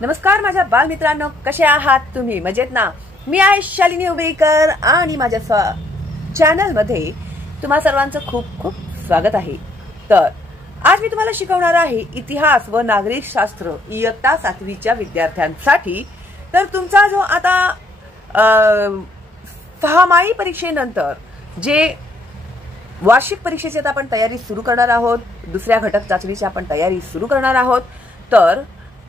नमस्कार माझ्या बालमित्रांनो, कसे आहात तुम्ही? मजेत ना? मी आहे शालिनी उबेकर आणि माझ्या चॅनल मध्ये तुम्हा सर्वांचं खूप खूप स्वागत आहे। तर आज मी तुम्हाला शिकवणार आहे इतिहास व नागरिक शास्त्र इयत्ता 7वीच्या विद्यार्थ्यांसाठी। तर तुमचा जो आता 6माही परीक्षेनंतर जे वार्षिक परीक्षेची आता आपण तयारी सुरू करणार आहोत, दुसऱ्या घटक चाचणीची आपण तयारी सुरू करणार आहोत। तर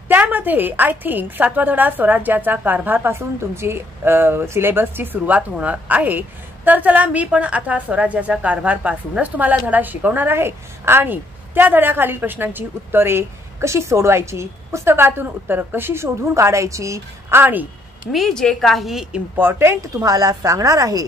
त्यामध्ये आय थिंक 7वा धडा स्वराज्याचा कारभार पासून तुमची सिलेबसची सुरुवात होणार आहे। तर चला, मी पण आता स्वराज्याचा कारभार पासूनच तुम्हाला धडा शिकवणार आहे आणि त्या धड्याखालील प्रश्नांची उत्तरे कशी सोडवायची, पुस्तकातून उत्तरे कशी शोधून काढायची आणि मी जे काही इम्पॉर्टंट तुम्हाला सांगणार आहे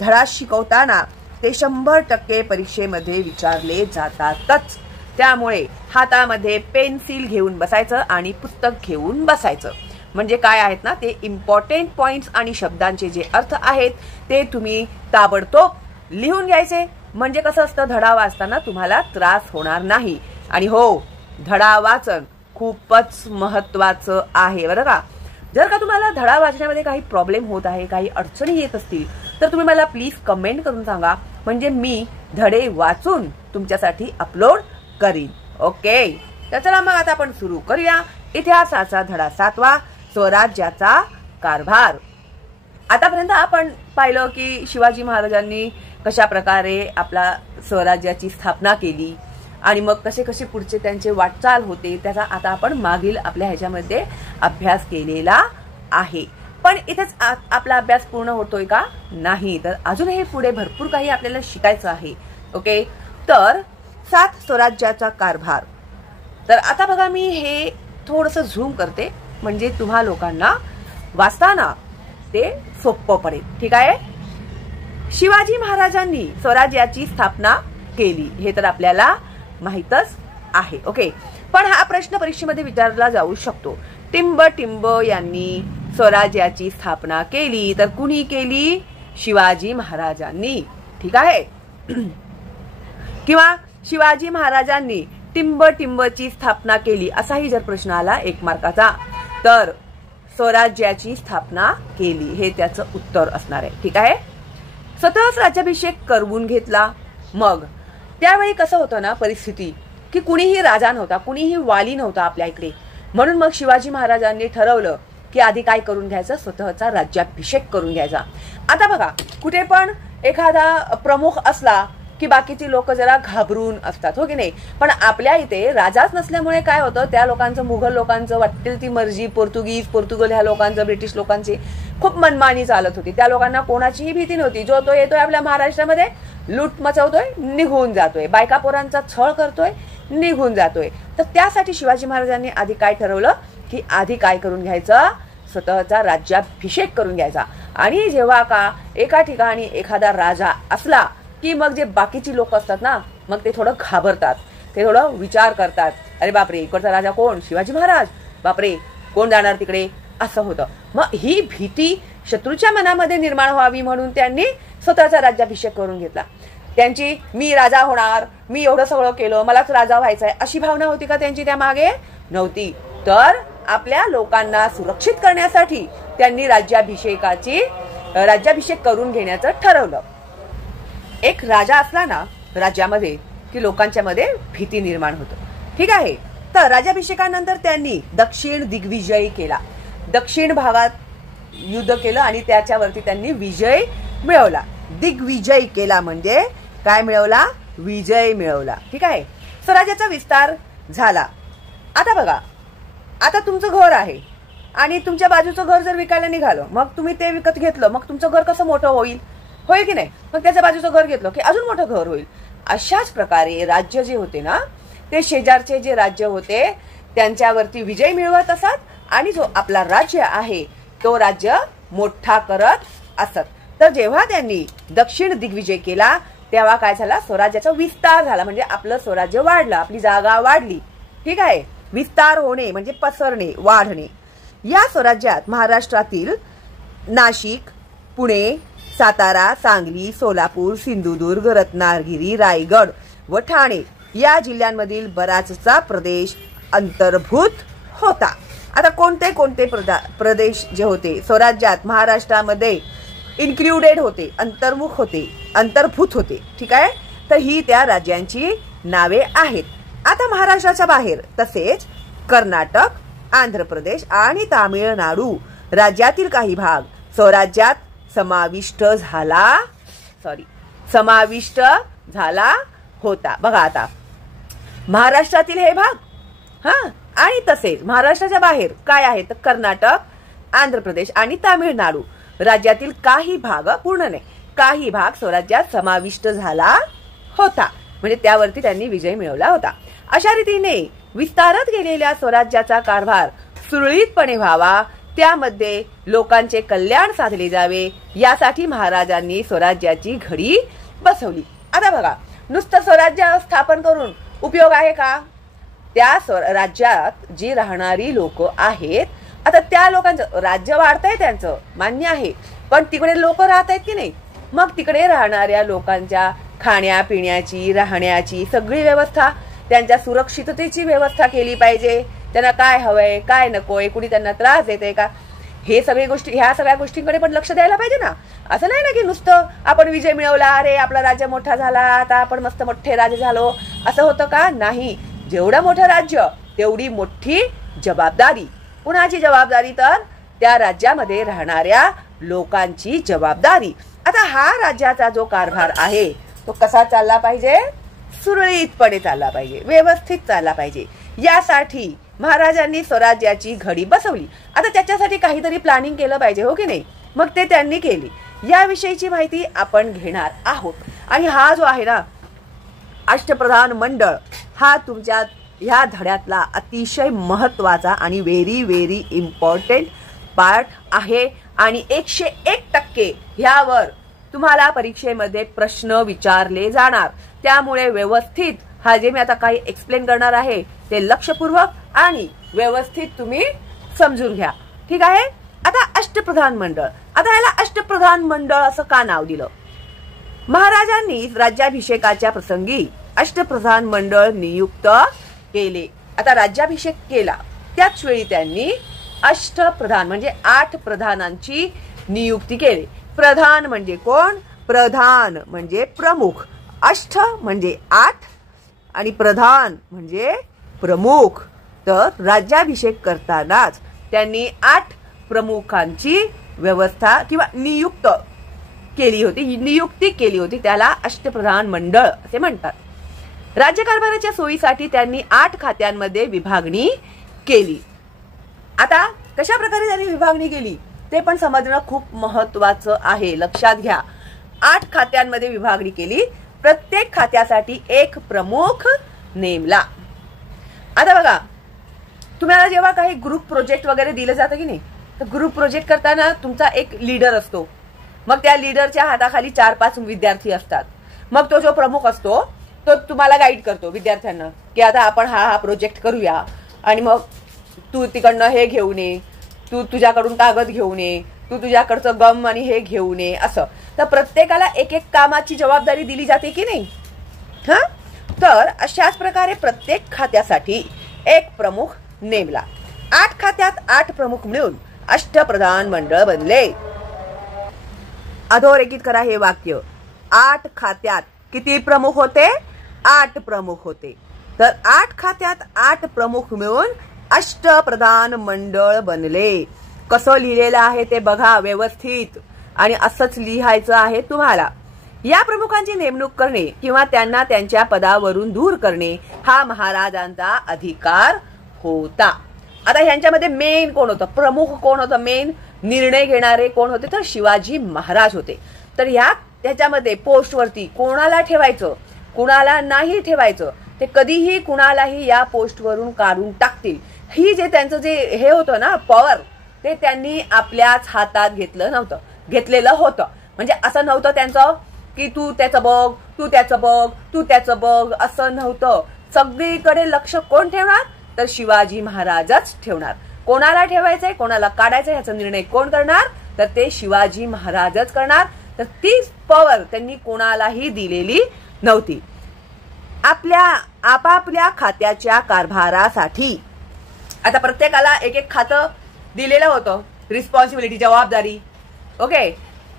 धडा शिकवताना ते 100% परीक्षेमध्ये विचारले जातातच। त्यामुळे हातामध्ये पेन्सिल घेऊन बसायचं आणि पुस्तक घेऊन बसायचं। म्हणजे काय आहेत ना, ते इम्पॉर्टंट पॉइंट्स आणि शब्दांचे जे अर्थ आहेत ते तुम्ही ताबडतोब लिहून घ्यायचे। म्हणजे कसं असतं, धडा वाचताना तुम्हाला त्रास होणार नाही। आणि हो, धडा वाचन खूपच महत्त्वाचं आहे बरं का। जर का तुम्हाला धडा वाचण्यामध्ये काही प्रॉब्लेम होत आहे, काही अडचणी येत असतील तर तुम्ही मला प्लीज कमेंट करून सांगा, म्हणजे मी धडे वाचून तुमच्यासाठी अपलोड करीन। ओके, तर चला मग आता आपण सुरू करूया इतिहासाचा धडा 7वा स्वराज्याचा कारभार। आतापर्यंत आपण पाहिलं की शिवाजी महाराजांनी कशा प्रकारे आपला स्वराज्याची स्थापना केली आणि मग कसे कसे पुढचे त्यांचे वाटचाल होते, त्याचा आता आपण मागील आपल्या ह्याच्यामध्ये अभ्यास केलेला आहे। पण इथेच आपला अभ्यास पूर्ण होतोय का? नाही, तर अजूनही पुढे भरपूर काही आपल्याला शिकायचं आहे। ओके, तर 7 स्वराज्याचा कारभार। तर आता बघा, मी हे थोडंसं झूम करते म्हणजे तुम्हा लोकांना वाचताना ते सोपं पडेल। ठीक आहे। शिवाजी महाराजांनी स्वराज्याची स्थापना केली हे तर आपल्याला माहीतच आहे। ओके, पण हा प्रश्न परीक्षेमध्ये विचारला जाऊ शकतो। टिंब यांनी स्वराज्याची स्थापना केली, तर कुणी केली? शिवाजी महाराजांनी। ठीक आहे। किंवा शिवाजी महाराजांनी टिंबची स्थापना केली असाही जर प्रश्न आला 1 मार्काचा, तर स्वराज्याची स्थापना केली हे त्याचं उत्तर असणार आहे। ठीक आहे। स्वतःच राज्याभिषेक करवून घेतला। मग त्यावेळी कसं होतं ना परिस्थिती, की कुणीही राजा नव्हता, कुणीही वाली नव्हता आपल्या इकडे। म्हणून मग शिवाजी महाराजांनी ठरवलं की आधी काय करून घ्यायचं, स्वतःचा राज्याभिषेक करून घ्यायचा। आता बघा, कुठे पण एखादा प्रमुख असला की बाकीची लोक जरा घाबरून असतात, हो की नाही? पण आपल्या इथे राजाच नसल्यामुळे काय होतं, त्या लोकांचं, मुघल लोकांचं वाटेल ती मर्जी, पोर्तुगल ह्या लोकांचं, ब्रिटिश लोकांची खूप मनमानी चालत होती। त्या लोकांना कोणाचीही भीती नव्हती। जो तो येतोय आपल्या महाराष्ट्रामध्ये, लूट मचवतोय, निघून जातोय, बायका पोरांचा छळ करतोय, निघून जातोय। तर त्यासाठी शिवाजी महाराजांनी आधी काय ठरवलं की आधी काय करून घ्यायचं, स्वतःचा राज्याभिषेक करून घ्यायचा। आणि जेव्हा का एका ठिकाणी एखादा राजा असला की मग जे बाकीची लोक असतात ना, मग ते थोडं घाबरतात, ते थोडं विचार करतात, अरे बापरे, इकडचा राजा कोण? शिवाजी महाराज, बापरे कोण जाणार तिकडे, असं होतं। मग ही भीती शत्रूच्या मनामध्ये निर्माण व्हावी म्हणून त्यांनी स्वतःचा राज्याभिषेक करून घेतला। त्यांची मी राजा होणार, मी एवढं सगळं केलं, मलाच राजा व्हायचंय अशी भावना होती का त्यांची? त्या मागे नव्हती। तर आपल्या लोकांना सुरक्षित करण्यासाठी त्यांनी राज्याभिषेक करून घेण्याचं ठरवलं। एक राजा असला ना राज्यामध्ये की लोकांच्या मध्ये भीती निर्माण होतं। ठीक आहे। तर राज्याभिषेकानंतर त्यांनी दक्षिण दिग्विजय केला, दक्षिण भागात युद्ध केलं आणि त्याच्यावरती त्यांनी विजय मिळवला। दिग्विजय केला म्हणजे काय मिळवला? विजय मिळवला। ठीक आहे। स्वराज्याचा विस्तार झाला। आता बघा, आता तुमचं घर आहे आणि तुमच्या बाजूचं घर जर विकायला निघालं, मग तुम्ही ते विकत घेतलं, मग तुमचं घर कसं मोठं होईल की नाही? मग त्याच्या बाजूचं घर घेतलं की अजून मोठं घर होईल। अशाच प्रकारे राज्य जे होते ना, ते शेजारचे जे राज्य होते त्यांच्यावरती विजय मिळवत असत आणि जो आपला राज्य आहे तो राज्य मोठा करत असत। तर जेव्हा त्यांनी दक्षिण दिग्विजय केला तेव्हा काय झाला? स्वराज्याचा विस्तार झाला, म्हणजे आपलं स्वराज्य वाढलं, आपली जागा वाढली। ठीक आहे। विस्तार होणे म्हणजे पसरणे, वाढणे। या स्वराज्यात महाराष्ट्रातील नाशिक, पुणे, सातारा, सांगली, सोलापूर, सिंधुदुर्ग, रत्नागिरी, रायगड व ठाणे या जिल्ह्यांमधील बराचसा प्रदेश अंतर्भूत होता। आता कोणते कोणते प्रदेश जे होते स्वराज्यात महाराष्ट्रामध्ये इन्क्लुडेड होते, अंतर्मुख होते, अंतर्भूत होते, ठीक आहे. तर ही त्या राज्यांची नावे आहेत. आता महाराष्ट्राच्या बाहेर तसेच कर्नाटक, आंध्र प्रदेश आणि तामिळनाडू राज्यातील काही भाग स्वराज्यात समाविष्ट झाला होता. बघा आता महाराष्ट्रातील हे भाग आणि तसेच महाराष्ट्राच्या बाहेर काय आहे तर कर्नाटक, आंध्र प्रदेश आणि तामिळनाडू राज्यातील काही भाग, पूर्ण नाही, काही भाग स्वराज्यात समाविष्ट झाला होता. म्हणजे त्यावरती त्यांनी विजय मिळवला होता. अशा रीतीने विस्तारत गेलेल्या स्वराज्याचा कारभार सुरळीतपणे व्हावा, त्यामध्ये लोकांचे कल्याण साधले जावे, यासाठी महाराजांनी स्वराज्याची घडी बसवली. आता बघा, नुसतं स्वराज्य स्थापन करून उपयोग आहे का? त्या राज्यात जी राहणारी लोक आहेत, आता त्या लोकांचं राज्य वाढतंय, त्यांचं मान्य आहे, पण तिकडे लोक राहत आहेत की नाही, मग तिकडे राहणाऱ्या लोकांच्या खाण्यापिण्याची, राहण्याची सगळी व्यवस्था, त्यांच्या सुरक्षिततेची व्यवस्था केली पाहिजे. त्यांना काय हवंय, काय नकोय, कुणी त्यांना त्रास देते का, हे सगळी गोष्टी, ह्या सगळ्या गोष्टींकडे पण लक्ष द्यायला पाहिजे ना. असं नाही ना की नुसतं आपण विजय मिळवला, अरे आपला राज्य मोठा झाला, आता आपण मस्त मोठे राजे झालो, असं होतं का? नाही. जेवढं मोठं राज्य तेवढी मोठी जबाबदारी. कुणाची जबाबदारी? तर त्या राज्यामध्ये राहणाऱ्या लोकांची जबाबदारी. आता हा राज्याचा जो कारभार आहे तो कसा चालला पाहिजे? सुरळीतपणे चालला पाहिजे, व्यवस्थित चालला पाहिजे. यासाठी महाराजांनी स्वराज्याची घडी बसवली. आता त्याच्यासाठी काहीतरी प्लॅनिंग केलं पाहिजे, हो की नाही? मग ते त्यांनी केली. याविषयीची माहिती आपण घेणार आहोत. आणि हा जो आहे ना अष्टप्रधान मंडळ, हा तुमच्या ह्या धड्यातला अतिशय महत्वाचा आणि व्हेरी व्हेरी इम्पॉर्टंट पार्ट आहे. आणि 101% ह्यावर तुम्हाला परीक्षेमध्ये प्रश्न विचारले जाणार. त्यामुळे व्यवस्थित हा जे मी आता काही एक्सप्लेन करणार आहे ते लक्षपूर्वक आणि व्यवस्थित तुम्ही समजून घ्या, ठीक आहे. आता अष्टप्रधान मंडळ, आता याला अष्टप्रधान मंडळ असं का नाव दिलं? महाराजांनी राज्याभिषेकाच्या प्रसंगी अष्टप्रधान मंडळ नियुक्त केले. आता राज्याभिषेक केला त्याच वेळी त्यांनी अष्टप्रधान म्हणजे 8 प्रधानांची नियुक्ती केली. प्रधान म्हणजे कोण? प्रधान म्हणजे प्रमुख. अष्ट म्हणजे 8 आणि प्रधान म्हणजे प्रमुख. तर राज्याभिषेक करतानाच त्यांनी 8 प्रमुखांची व्यवस्था किंवा नियुक्ती केली होती. त्याला अष्टप्रधान मंडळ असे म्हणतात. राज्यकारभाराच्या सोयीसाठी त्यांनी 8 खात्यांमध्ये विभागणी केली. आता कशा प्रकारे त्यांनी विभागणी केली ते पण समजणं खूप महत्वाचं आहे, लक्षात घ्या. 8 खात्यांमध्ये विभागणी केली. प्रत्येक खात्यासाठी एक प्रमुख नेमला. आता बघा, तुम्हाला जेव्हा काही ग्रुप प्रोजेक्ट वगैरे दिलं जातं की नाही, तर ग्रुप प्रोजेक्ट करताना तुमचा एक लीडर असतो. मग त्या लीडरच्या हाताखाली 4-5 विद्यार्थी असतात. मग तो जो प्रमुख असतो तो तुम्हाला गाईड करतो विद्यार्थ्यांना की आता आपण हा प्रोजेक्ट करूया, आणि मग तू तिकडनं हे घेऊन ये, तू तुझ्याकडून कागद घेऊन ये, तू तुझ्याकडचं गम आणि हे घेऊन ये, असं. तर प्रत्येकाला एक एक कामाची जबाबदारी दिली जाते की नाही. तर अशाच प्रकारे प्रत्येक खात्यासाठी एक प्रमुख नेमला. 8 खात्यात 8 प्रमुख मिळून अष्टप्रधान मंडळ बनले. अधोरेखित करा हे वाक्य. 8 खात्यात किती प्रमुख होते? 8 प्रमुख होते. तर 8 खात्यात 8 प्रमुख मिळून अष्टप्रधान मंडळ बनले. कसं लिहिलेलं आहे ते बघा व्यवस्थित, आणि असंच लिहायचं आहे तुम्हाला. या प्रमुखांची नेमणूक करणे किंवा त्यांना त्यांच्या पदावरून दूर करणे हा महाराजांचा अधिकार होता. आता ह्यांच्यामध्ये मेन कोण होतं? प्रमुख कोण होतं? मेन निर्णय घेणारे कोण होते? तर शिवाजी महाराज होते. तर ह्याच्यामध्ये पोस्टवरती कोणाला ठेवायचं, कुणाला नाही ठेवायचं, ते कधीही कुणालाही या पोस्टवरून काढून टाकतील. ही जे त्यांचं जे हे होतं ना पॉवर, ते त्यांनी आपल्याच हातात घेतलेलं होतं. म्हणजे असं नव्हतं त्यांचं की तू त्याचं बघ, तू त्याचं बघ, तू त्याचं बघ, असं नव्हतं. सगळीकडे लक्ष कोण ठेवणार? तर शिवाजी महाराजच ठेवणार. कोणाला ठेवायचंय, कोणाला काढायचंय ह्याचा निर्णय कोण करणार? तर ते शिवाजी महाराजच करणार. तर ती पॉवर त्यांनी कोणालाही दिलेली नव्हती. आपापल्या खात्याच्या कारभारासाठी आता प्रत्येकाला एक एक खातं दिलेलं होतं, रिस्पॉन्सिबिलिटी, जबाबदारी. ओके,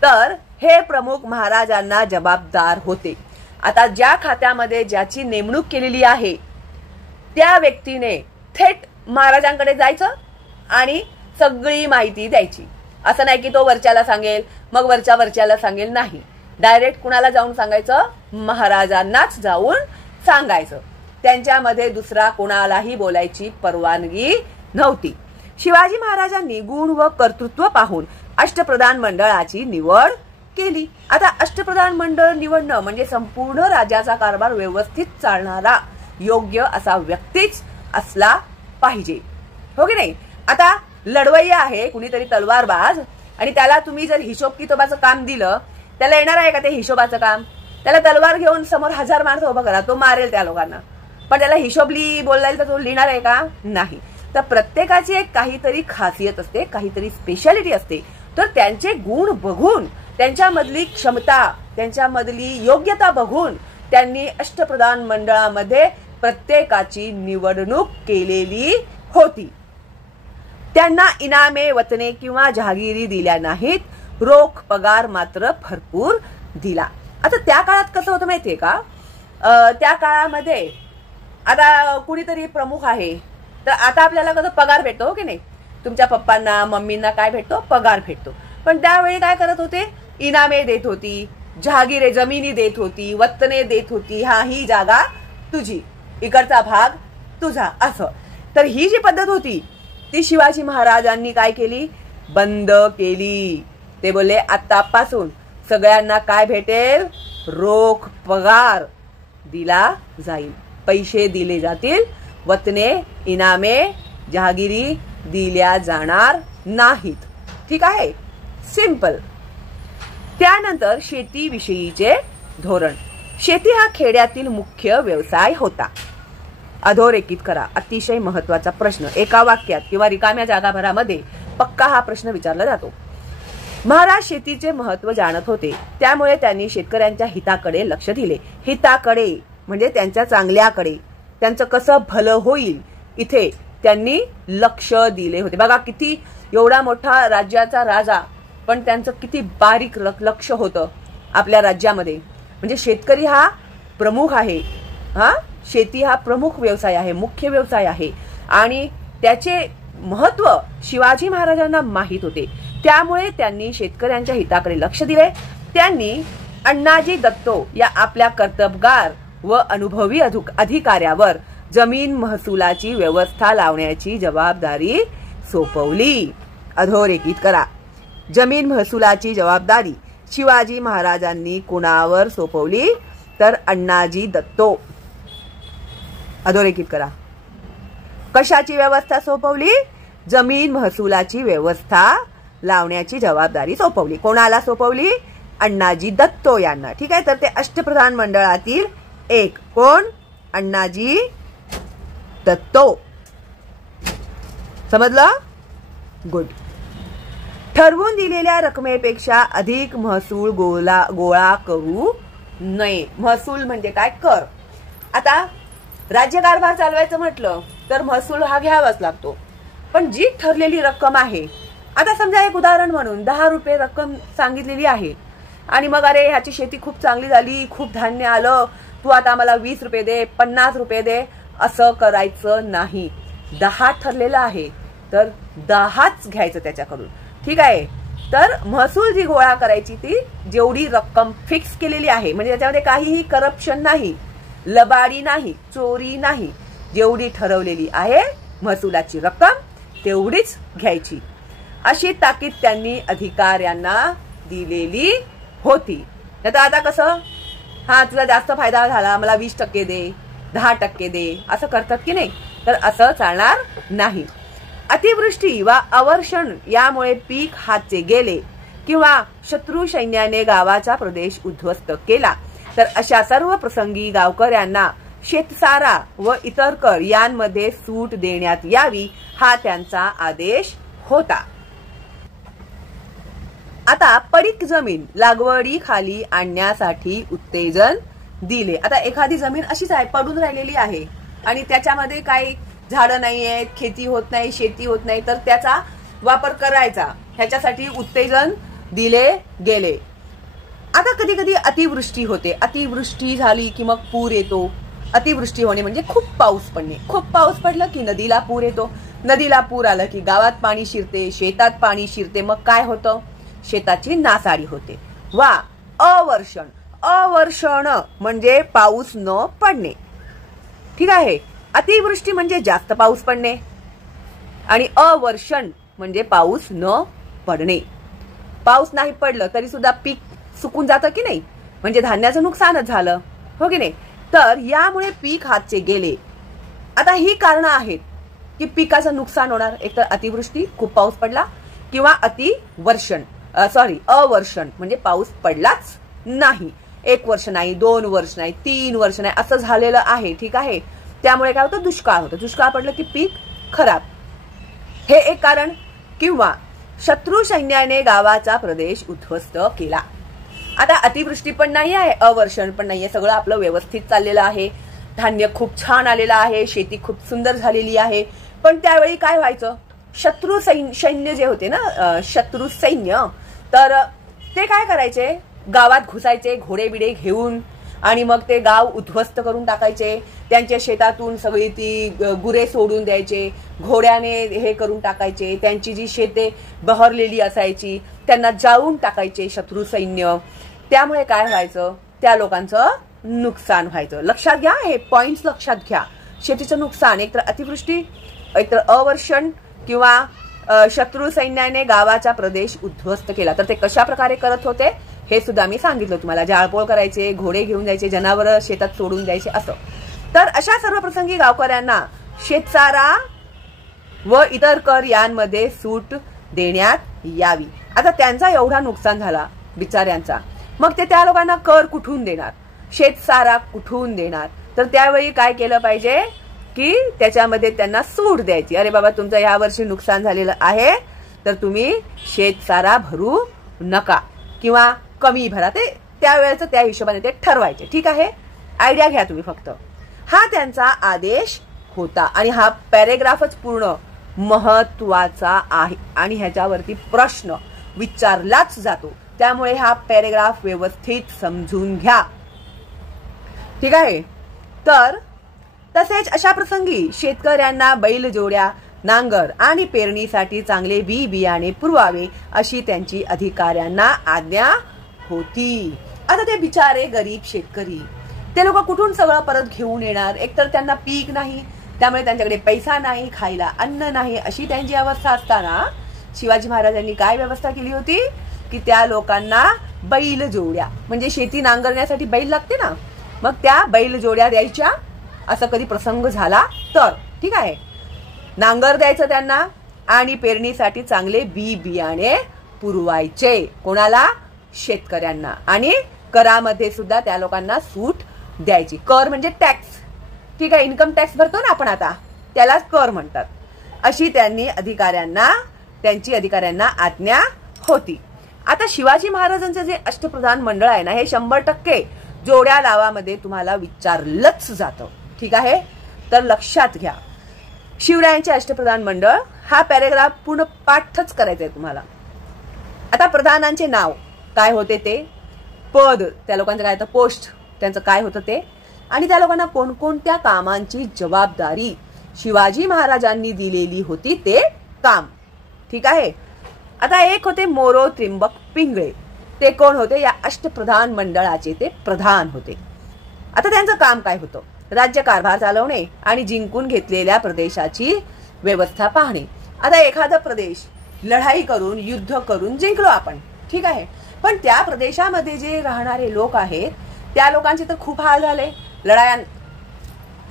तर हे प्रमुख महाराजांना जबाबदार होते. आता ज्या खात्यामध्ये ज्याची नेमणूक केलेली आहे त्या व्यक्तीने थेट महाराजांकडे जायचं आणि सगळी माहिती द्यायची. असं नाही की तो वरच्याला सांगेल मग वरच्याला सांगेल, नाही. डायरेक्ट कुणाला जाऊन सांगायचं? महाराजांनाच जाऊन सांगायचं. त्यांच्यामध्ये दुसरा कोणालाही बोलायची परवानगी नव्हती. शिवाजी महाराजांनी गुण व कर्तृत्व पाहून अष्टप्रधान मंडळाची निवड केली. आता अष्टप्रधान मंडळ निवडणं म्हणजे संपूर्ण राज्याचा कारभार व्यवस्थित चालणारा योग्य असा व्यक्तीच असला पाहिजे, हो की नाही. आता लढवय्या आहे कुणीतरी तलवारबाज आणि त्याला तुम्ही जर हिशोब किताबाचं काम दिलं, त्याला येणार आहे का ते हिशोबाचं काम? त्याला तलवार घेऊन समोर 1000 माणसं उभं करा, तो मारेल त्या लोकांना. पण त्याला हिशोबली बोलायला तर तो लिहिणार आहे का? नाही. तर प्रत्येकाची एक काहीतरी खासियत असते, काहीतरी स्पेशालिटी असते. तर त्यांचे गुण बघून, त्यांच्यामधली क्षमता, त्यांच्यामधली योग्यता बघून त्यांनी अष्टप्रधान मंडळामध्ये प्रत्येकाची निवडणूक केलेली होती. त्यांना इनामे, वतने किंवा जहागिरी दिल्या नाहीत, रोख पगार मात्र भरपूर दिला. आता त्या काळात कसं होतं माहितीये का? त्या काळामध्ये आता कुणीतरी प्रमुख आहे तर आता आपल्याला कसं पगार भेटतो, हो की नाही. तुमच्या पप्पांना मम्मींना काय भेटतो? पगार भेटतो. पण त्यावेळी काय करत होते? इनामे देत होती, जहागिरे जमिनी देत होती, वतने देत होती. हा, ही जागा तुझी, इकडचा भाग तुझा, असं. तर ही जी पद्धत होती ती शिवाजी महाराजांनी काय केली? बंद केली. ते बोलले आतापासून सगळ्यांना काय भेटेल? रोख पगार दिला जाईल, पैसे दिले जातील, वतने, इनामे, जहागिरी दिल्या जाणार नाहीत. ठीक आहे, सिंपल. त्यानंतर शेतीविषयीचे धोरण. शेती हा खेड्यातील मुख्य व्यवसाय होता. अधोरेखित करा. अतिशय महत्वाचा प्रश्न, एका वाक्यात किंवा रिकाम्या जागाभरामध्ये पक्का हा प्रश्न विचारला जातो. महाराज शेतीचे महत्व जाणत होते, त्यामुळे त्यांनी शेतकऱ्यांच्या हिताकडे लक्ष दिले. हिताकडे म्हणजे त्यांच्या चांगल्याकडे, त्यांचं कसं भलं होईल इथे त्यांनी लक्ष दिले होते. बघा किती, एवढा मोठा राज्याचा राजा पण त्यांचं किती बारीक लक्ष होतं आपल्या राज्यामध्ये. म्हणजे शेतकरी हा प्रमुख आहे. शेती हा प्रमुख व्यवसाय आहे, मुख्य व्यवसाय आहे आणि त्याचे महत्व शिवाजी महाराजांना माहित होते. त्यामुळे त्यांनी शेतकऱ्यांच्या हिताकडे लक्ष दिले. त्यांनी अण्णाजी दत्तो या आपल्या कर्तबगार व अनुभवी अधिकाऱ्यावर जमीन महसुलाची व्यवस्था लावण्याची जबाबदारी सोपवली. अधोरेखित करा. जमीन महसुलाची जबाबदारी शिवाजी महाराजांनी कुणावर सोपवली? तर अण्णाजी दत्तो. अधोरेखित करा. कशाची व्यवस्था सोपवली? जमीन महसुलाची व्यवस्था लावण्याची जबाबदारी सोपवली. कोणाला सोपवली? अण्णाजी दत्तो यांना. ठीक आहे, तर ते अष्टप्रधान मंडळातील एक कोण? अण्णाजी दत्तो. समजलं? गुड. ठरवून दिलेल्या रकमेपेक्षा अधिक महसूल गोळा करू नये. महसूल म्हणजे काय? कर. आता राज्यकारभार चालवायचं म्हटलं तर महसूल हा घ्यावाच लागतो. पण जी ठरलेली रक्कम आहे, आता समजा एक उदाहरण म्हणून 10 रुपये रक्कम सांगितलेली आहे आणि मग अरे ह्याची शेती खूप चांगली झाली, खूप धान्य आलं, तू आता आम्हाला 20 रुपये दे, 50 रुपये दे, असं करायचं नाही. 10 ठरलेलं आहे तर 10च घ्यायचं त्याच्याकडून. ठीक आहे, तर महसूल जी गोळा करायची ती जेवढी रक्कम फिक्स केलेली आहे, म्हणजे त्याच्यामध्ये काहीही करप्शन नाही, लबाडी नाही, चोरी नाही, जेवढी ठरवलेली आहे महसुलाची रक्कम तेवढीच घ्यायची, अशी ताकीद त्यांनी अधिकाऱ्यांना दिलेली होती. तर आता कसं, हा तुला जास्त फायदा झाला, मला 20% दे, 10% दे, असं करतात की नाही? तर असं चालणार नाही. अतिवृष्टी वा अवर्षण यामुळे पीक हातचे गेले किंवा शत्रू सैन्याने गावाचा प्रदेश उद्ध्वस्त केला तर अशा सर्व प्रसंगी गावकऱ्यांना शेतसारा व इतर कर यांमध्ये सूट देण्यात यावी, हा त्यांचा आदेश होता. आता पडीक जमीन लागवडीखाली आणण्यासाठी उत्तेजन दिले. आता एखादी जमीन अशीच आहे, पडून राहिलेली आहे आणि त्याच्यामध्ये काही झाडं नाही आहेत, खेती होत नाही, शेती होत नाही, तर त्याचा वापर करायचा, ह्याच्यासाठी उत्तेजन दिले गेले. आता कधी कधी अतिवृष्टी होते, अतिवृष्टी झाली की मग पूर येतो. अतिवृष्टी होणे म्हणजे खूप पाऊस पडणे. खूप पाऊस पडलं की नदीला पूर येतो. नदीला पूर आलं की गावात पाणी शिरते, शेतात पाणी शिरते. मग काय होतं? शेताची नासाडी होते. वा, अवर्षण. अवर्षण म्हणजे पाऊस न पडणे. ठीक आहे. अतिवृष्टी म्हणजे जास्त पाऊस पडणे आणि अवर्षण म्हणजे पाऊस न पडणे. पाऊस नाही पडलं तरी सुद्धा पीक सुकून जातं की नाही, म्हणजे धान्याचं नुकसानच झालं, हो की नाही. तर यामुळे पीक हातचे गेले. आता ही कारणं आहेत की पिकाचं नुकसान होणार. एकतर अतिवृष्टी, खूप पाऊस पडला, किंवा अवर्षण म्हणजे पाऊस पडलाच नाही. 1 वर्ष नाही, 2 वर्ष नाही, 3 वर्ष नाही, असं झालेलं आहे. ठीक आहे. त्यामुळे काय होतं? दुष्काळ होतं. दुष्काळ पडलं की पीक खराब, हे एक कारण. किंवा शत्रू सैन्याने गावाचा प्रदेश उद्ध्वस्त केला. आता अतिवृष्टी पण नाही आहे, अवर्षण पण नाहीये, सगळं आपलं व्यवस्थित चाललेलं आहे, धान्य खूप छान आलेलं आहे, शेती खूप सुंदर झालेली आहे. पण त्यावेळी काय व्हायचं? शत्रू सैन्य जे होते ना, शत्रू सैन्य, तर ते काय करायचे? गावात घुसायचे घोडे बिडे घेऊन, आणि मग ते गाव उद्ध्वस्त करून टाकायचे. त्यांच्या शेतातून सगळी ती गुरे सोडून द्यायचे, घोड्याने हे करून टाकायचे. त्यांची जी शेते बहरलेली असायची त्यांना जाळून टाकायचे शत्रू सैन्य. त्यामुळे काय व्हायचं? त्या लोकांचं नुकसान व्हायचं. लक्षात घ्या, हे पॉइंट्स लक्षात घ्या. शेतीचं नुकसान, एकतर अतिवृष्टी, एकतर अवर्षण, किंवा शत्रू सैन्याने गावाचा प्रदेश उद्ध्वस्त केला. तर ते कशा प्रकारे करत होते हे सुद्धा मी सांगितलं तुम्हाला. जाळपोळ करायचे, घोडे घेऊन जायचे, जनावरं शेतात सोडून द्यायचे, असं. तर अशा सर्व प्रसंगी गावकऱ्यांना शेतसारा व इतर कर यांमध्ये सूट देण्यात यावी. आता त्यांचा एवढा नुकसान झाला बिचाऱ्यांचा, मग ते त्या लोकांना कर कुठून देणार? शेतसारा कुठून देणार? तर त्यावेळी काय केलं पाहिजे की त्याच्यामध्ये त्यांना सूट द्यायची. अरे बाबा, तुमचं या वर्षी नुकसान झालेलं आहे, तर तुम्ही शेतसारा भरू नका किंवा कमी भरा. ते त्यावेळेचं त्या हिशोबाने ते ठरवायचे. ठीक आहे. आयडिया घ्या तुम्ही फक्त. हा त्यांचा आदेश होता आणि हा पॅरेग्राफच पूर्ण महत्वाचा आहे आणि ह्याच्यावरती प्रश्न विचारलाच जातो. त्यामुळे हा पॅरेग्राफ व्यवस्थित समजून घ्या. ठीक आहे. तर तसेच अशा प्रसंगी शेतकऱ्यांना बैलजोड्या, नांगर आणि पेरणीसाठी चांगले बी बियाणे पुरवावे अशी त्यांची अधिकाऱ्यांना आज्ञा होती. आता ते बिचारे गरीब शेतकरी, ते लोक कुठून सगळं परत घेऊन येणार? एकतर त्यांना पीक नाही, त्यामुळे त्यांच्याकडे पैसा नाही, खायला अन्न नाही, अशी त्यांची अवस्था असताना शिवाजी महाराजांनी काय व्यवस्था केली होती की त्या लोकांना बैल जोड्या, म्हणजे शेती नांगरण्यासाठी बैल लागते ना, मग त्या बैल जोड्या द्यायच्या. असं कधी प्रसंग झाला तर. ठीक आहे. नांगर द्यायचं त्यांना आणि पेरणीसाठी चांगले बी बियाणे पुरवायचे. कोणाला? शेतकऱ्यांना. आणि करामध्ये सुद्धा त्या लोकांना सूट द्यायची. कर म्हणजे टॅक्स. ठीक आहे. इन्कम टॅक्स भरतो ना आपण आता, त्यालाच कर म्हणतात. अशी त्यांची अधिकाऱ्यांना आज्ञा होती. आता शिवाजी महाराजांचं जे अष्टप्रधान मंडळ आहे ना, हे 100% जोड्या लावामध्ये तुम्हाला विचारलंच जातं. ठीक आहे. तर लक्षात घ्या, शिवरायांचे अष्टप्रधान मंडळ हा पॅरेग्राफ पूर्ण पाठच करायचा आहे तुम्हाला. आता प्रधानांचे नाव काय होते ते, पद त्या लोकांचं काय होतं, पोस्ट त्यांचं काय होतं ते, आणि त्या लोकांना कोणकोणत्या कामांची जबाबदारी शिवाजी महाराजांनी दिलेली होती ते काम. ठीक आहे. आता एक होते मोरो त्रिंबक पिंगळे. ते कोण होते? या अष्टप्रधान मंडळाचे ते प्रधान होते. आता त्यांचं काम काय होतं? राज्यकारभार चालवणे आणि जिंकून घेतलेल्या प्रदेशाची व्यवस्था पाहणे. आता एखादा प्रदेश लढाई करून, युद्ध करून जिंकलो आपण. ठीक आहे. पण त्या प्रदेशामध्ये जे राहणारे लोक आहेत त्या लोकांचे तर खूप हाल झाले.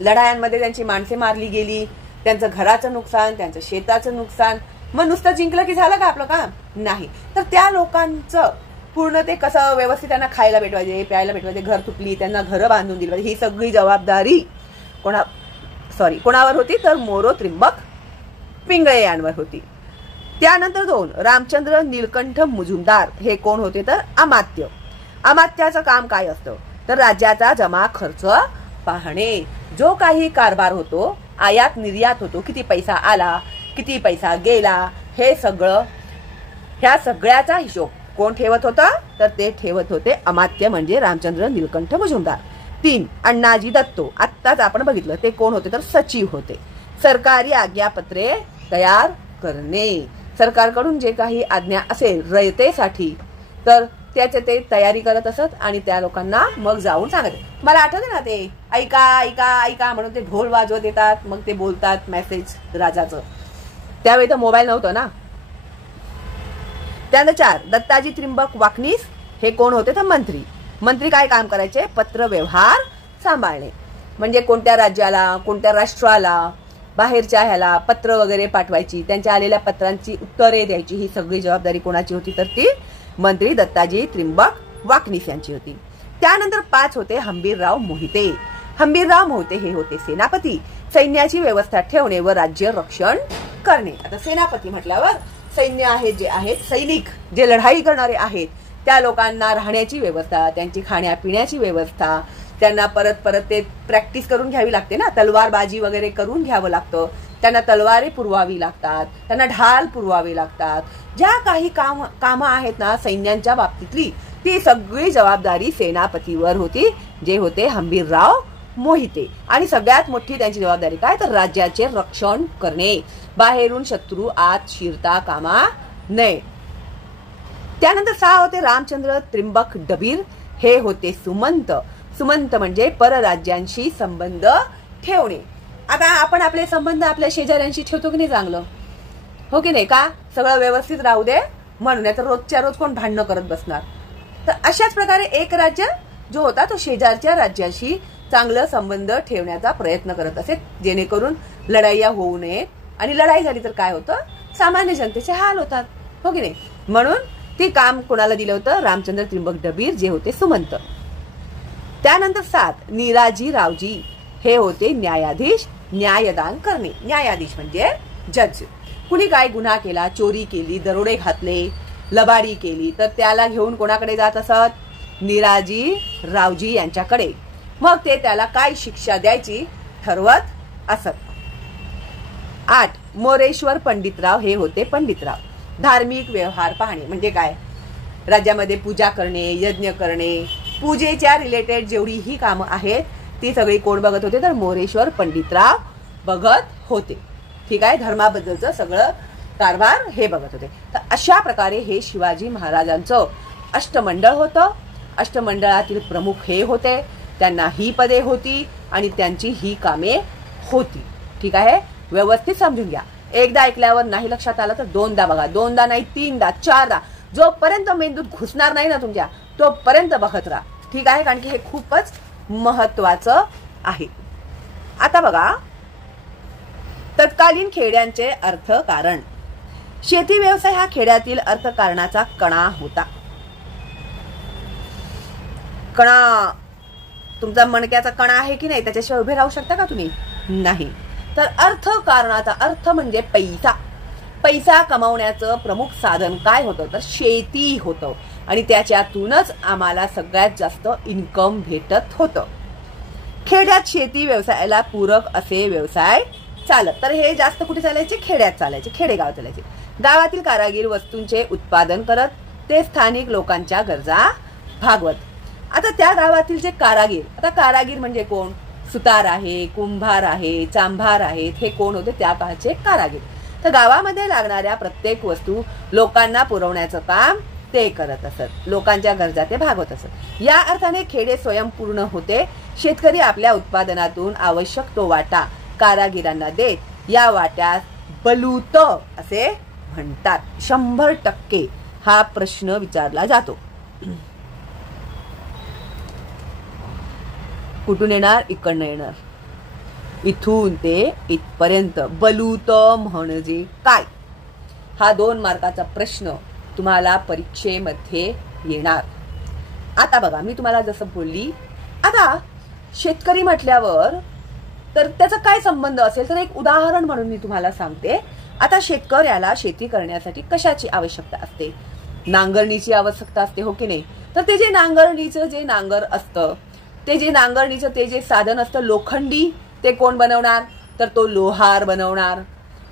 लढायांमध्ये त्यांची माणसे मारली गेली, त्यांचं घराचं नुकसान, त्यांचं शेताचं नुकसान. मग नुसतं जिंकलं की झालं का आपलं काम? नाही. तर त्या लोकांचं पूर्ण ते कसं व्यवस्थित त्यांना खायला भेटवायचे, प्यायला भेटवायचे, घर तुटली त्यांना घरं बांधून दिली पाहिजे, ही सगळी जबाबदारी कोणावर होती? तर मोरो त्रिंबक पिंगळे यांवर होती. त्यानंतर 2 रामचंद्र नीलकंठ मुजुमदार. हे कोण होते? तर अमात्य. अमात्याचं काम काय असतं? तर राज्याचा जमा खर्च पाहणे. जो काही कारभार होतो, आयात निर्यात होतो, किती पैसा आला, किती पैसा गेला, हे सगळं, ह्या सगळ्याचा हिशोब कोण ठेवत होता? तर ते ठेवत होते अमात्य म्हणजे रामचंद्र नीलकंठ मुजुमदार. 3 अण्णाजी दत्तो, आत्ताच आपण बघितलं ते कोण होते? तर सचिव होते. सरकारी आज्ञापत्रे तयार करणे, सरकारकडून जे काही आज्ञा असेल रयतेसाठी तर त्याचे ते तयारी करत असत आणि त्या लोकांना मग जाऊन सांगते. मला आठवते ना ते ऐका ऐका ऐका म्हणून ते ढोल वाजवत येतात, मग ते बोलतात मेसेज राजाचं. त्यावेळी तर मोबाईल नव्हतं ना. त्यानंतर 4 दत्ताजी त्रिंबक वाकनीस, हे कोण होते? तर मंत्री. मंत्री काय काम करायचे? पत्र व्यवहार सांभाळणे, म्हणजे कोणत्या राज्याला, कोणत्या राष्ट्राला, बाहेरच्या ह्याला पत्र वगैरे पाठवायची, त्यांच्या आलेल्या पत्रांची उत्तरे द्यायची, ही सगळी जबाबदारी कोणाची होती? तर ती मंत्री दत्ताजी त्रिंबक वाकनीस यांची होती. त्यानंतर 5 होते हंबीरराव मोहिते. हंबीरराव मोहिते हे होते सेनापती, सैन्याची व्यवस्था ठेवणे व राज्य रक्षण करणे. आता सेनापती म्हटल्यावर सैन्य आहेत, जे आहेत सैनिक, जे लढाई करणारे आहेत, त्या लोकांना राहण्याची व्यवस्था, त्यांची खाण्यापिण्याची व्यवस्था, त्यांना परत परत ते प्रॅक्टिस करून घ्यावी लागते ना, तलवारबाजी वगैरे करून घ्यावं लागतं, त्यांना तलवारे पुरवावी लागतात, त्यांना ढाल पुरवावे लागतात. ज्या काही कामं आहेत ना सैन्यांच्या बाबतीतली, ती सगळी जबाबदारी सेनापतीवर होती, जे होते हंबीरराव मोहिते. आणि सगळ्यात मोठी त्यांची जबाबदारी काय? तर राज्याचे रक्षण करणे, बाहेरून शत्रू आत शिरता कामा नये. त्यानंतर 6 होते रामचंद्र त्रिंबक डबीर, हे होते सुमंत. सुमंत म्हणजे परराज्यांशी संबंध ठेवणे. आता आपण आपले संबंध आपल्या शेजाऱ्यांशी ठेवतो की नाही चांगलं, हो की नाही? का सगळं व्यवस्थित राहू दे म्हणून, तर रोजच्या रोज कोण भांडणं करत बसणार? तर अशाच प्रकारे एक राज्य जो होता तो शेजारच्या राज्याशी चांगलं संबंध ठेवण्याचा प्रयत्न करत असे, जेणेकरून लढाई होऊ नये. आणि लढाई झाली तर काय होतं? सामान्य जनतेचे हाल होतात, हो की नाही? म्हणून ते काम कोणाला दिलं होतं? रामचंद्र त्रिंबक डबीर, जे होते सुमंत. त्यानंतर 7 निराजी रावजी, हे होते न्यायाधीश, न्यायदान करणे. न्यायाधीश म्हणजे जज. कुणी काय गुन्हा केला, चोरी केली, दरोडे घातले, लबाडी केली, तर त्याला घेऊन कोणाकडे जात असत? निराजी रावजी यांच्याकडे. मग ते त्याला काय शिक्षा द्यायची ठरवत असत. 8 मोरेश्वर पंडितराव, हे होते पंडितराव. धार्मिक व्यवहार पाहणे म्हणजे काय? राज्यामध्ये पूजा करणे, यज्ञ करणे, पूजेच्या रिलेटेड जेवढी ही कामं आहेत ती सगळी कोण बघत होते? तर मोरेश्वर पंडितराव बघत होते. ठीक आहे, धर्माबद्दलचं सगळं कारभार हे बघत होते. तर अशा प्रकारे हे शिवाजी महाराजांचं अष्टमंडळ होतं. अष्टमंडळातील प्रमुख हे होते, त्यांना ही पदे होती आणि त्यांची ही कामे होती. ठीक आहे, व्यवस्थित समजून घ्या. एकदा ऐकल्यावर नाही लक्षात आलं तर 2दा बघा, 2दा नाही 3दा 4दा, जोपर्यंत मेंदूत घुसणार नाही ना तुमच्या तोपर्यंत बघत राहा. ठीक आहे, कारण की हे खूपच महत्वाचं आहे. आता बघा, तत्कालीन खेड्यांचे अर्थकारण. शेती व्यवसाय हा खेड्यातील अर्थकारणाचा कणा होता. कणा तुमचा मणक्याचा कणा आहे की नाही, त्याच्याशिवाय उभे राहू शकता का तुम्ही? नाही. तर अर्थकारणाचा अर्थ म्हणजे पैसा. पैसा कमावण्याचं प्रमुख साधन काय होतं? तर शेती होतं आणि त्याच्यातूनच आम्हाला सगळ्यात जास्त इन्कम भेटत होतं. खेड्यात शेती व्यवसायाला पूरक असे व्यवसाय चालत. तर हे जास्त कुठे चालायचे? खेड्यात चालायचे, खेडेगाव चालायचे. गावातील कारागीर वस्तूंचे उत्पादन करत ते स्थानिक लोकांच्या गरजा भागवत. आता त्या गावातील जे कारागीर, आता कारागीर म्हणजे कोण? सुतार आहे, कुंभार आहे, चांभार आहेत, हे कोण होते? त्या काळचे कारागीर. तर गावामध्ये लागणाऱ्या प्रत्येक वस्तू लोकांना पुरवण्याचं काम ते करत असत, लोकांच्या गरजा ते भागवत असत. या अर्थाने खेडे स्वयंपूर्ण होते. शेतकरी आपल्या उत्पादनातून आवश्यक तो वाटा कारागिरांना देत. या वाट्यात बलूत असे म्हणतात. 100% हा प्रश्न विचारला जातो. कुठून येणार? इकडनं येणार. इथून ते इथपर्यंत बलूत म्हणजे काय? हा 2 मार्काचा प्रश्न तुम्हाला परीक्षेमध्ये येणार. आता बघा, मी तुम्हाला जसं बोलली, आता शेतकरी म्हटल्यावर तर त्याचा काय संबंध असेल तर एक उदाहरण म्हणून मी तुम्हाला सांगते. आता शेतकऱ्याला शेती करण्यासाठी कशाची आवश्यकता असते? नांगरणीची आवश्यकता असते, हो की नाही? तर ते जे नांगरणीचं जे नांगर असतं ते जे नांगरणीचं ते जे साधन असतं लोखंडी, ते कोण बनवणार? तर तो लोहार बनवणार.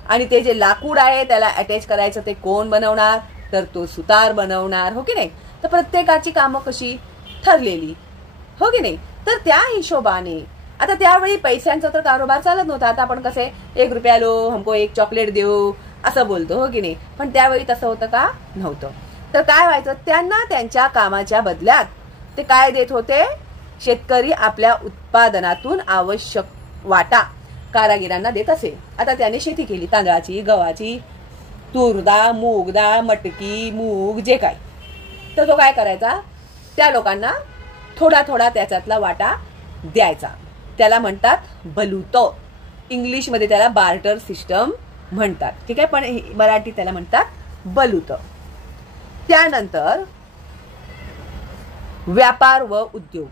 आणि ते जे लाकूड आहे त्याला अटॅच करायचं ते कोण बनवणार? तर तो सुतार बनवणार. हो की नाही? तर प्रत्येकाची कामं कशी ठरलेली, हो की नाही? तर त्या हिशोबाने आता त्यावेळी पैशांचा तर कारोबार चालत नव्हता. आता आपण कसे 1 रुपया लो, हमको 1 चॉकलेट देऊ असं बोलतो, हो की नाही? पण त्यावेळी तसं होतं का? नव्हतं. तर काय व्हायचं? त्यांना त्यांच्या कामाच्या बदल्यात ते काय देत होते? शेतकरी आपल्या उत्पादनातून आवश्यक वाटा कारागिरांना देत असे. आता त्याने शेती केली, तांदळाची, गव्हाची, तूरदा, मूगदा, मटकी, मूग, जे काय, तर तो काय करायचा? त्या लोकांना थोडा थोडा त्याच्यातला वाटा द्यायचा. त्याला म्हणतात बलूत. इंग्लिशमध्ये त्याला बार्टर सिस्टम म्हणतात. ठीक आहे, पण मराठी त्याला म्हणतात बलूत. त्यानंतर व्यापार व उद्योग.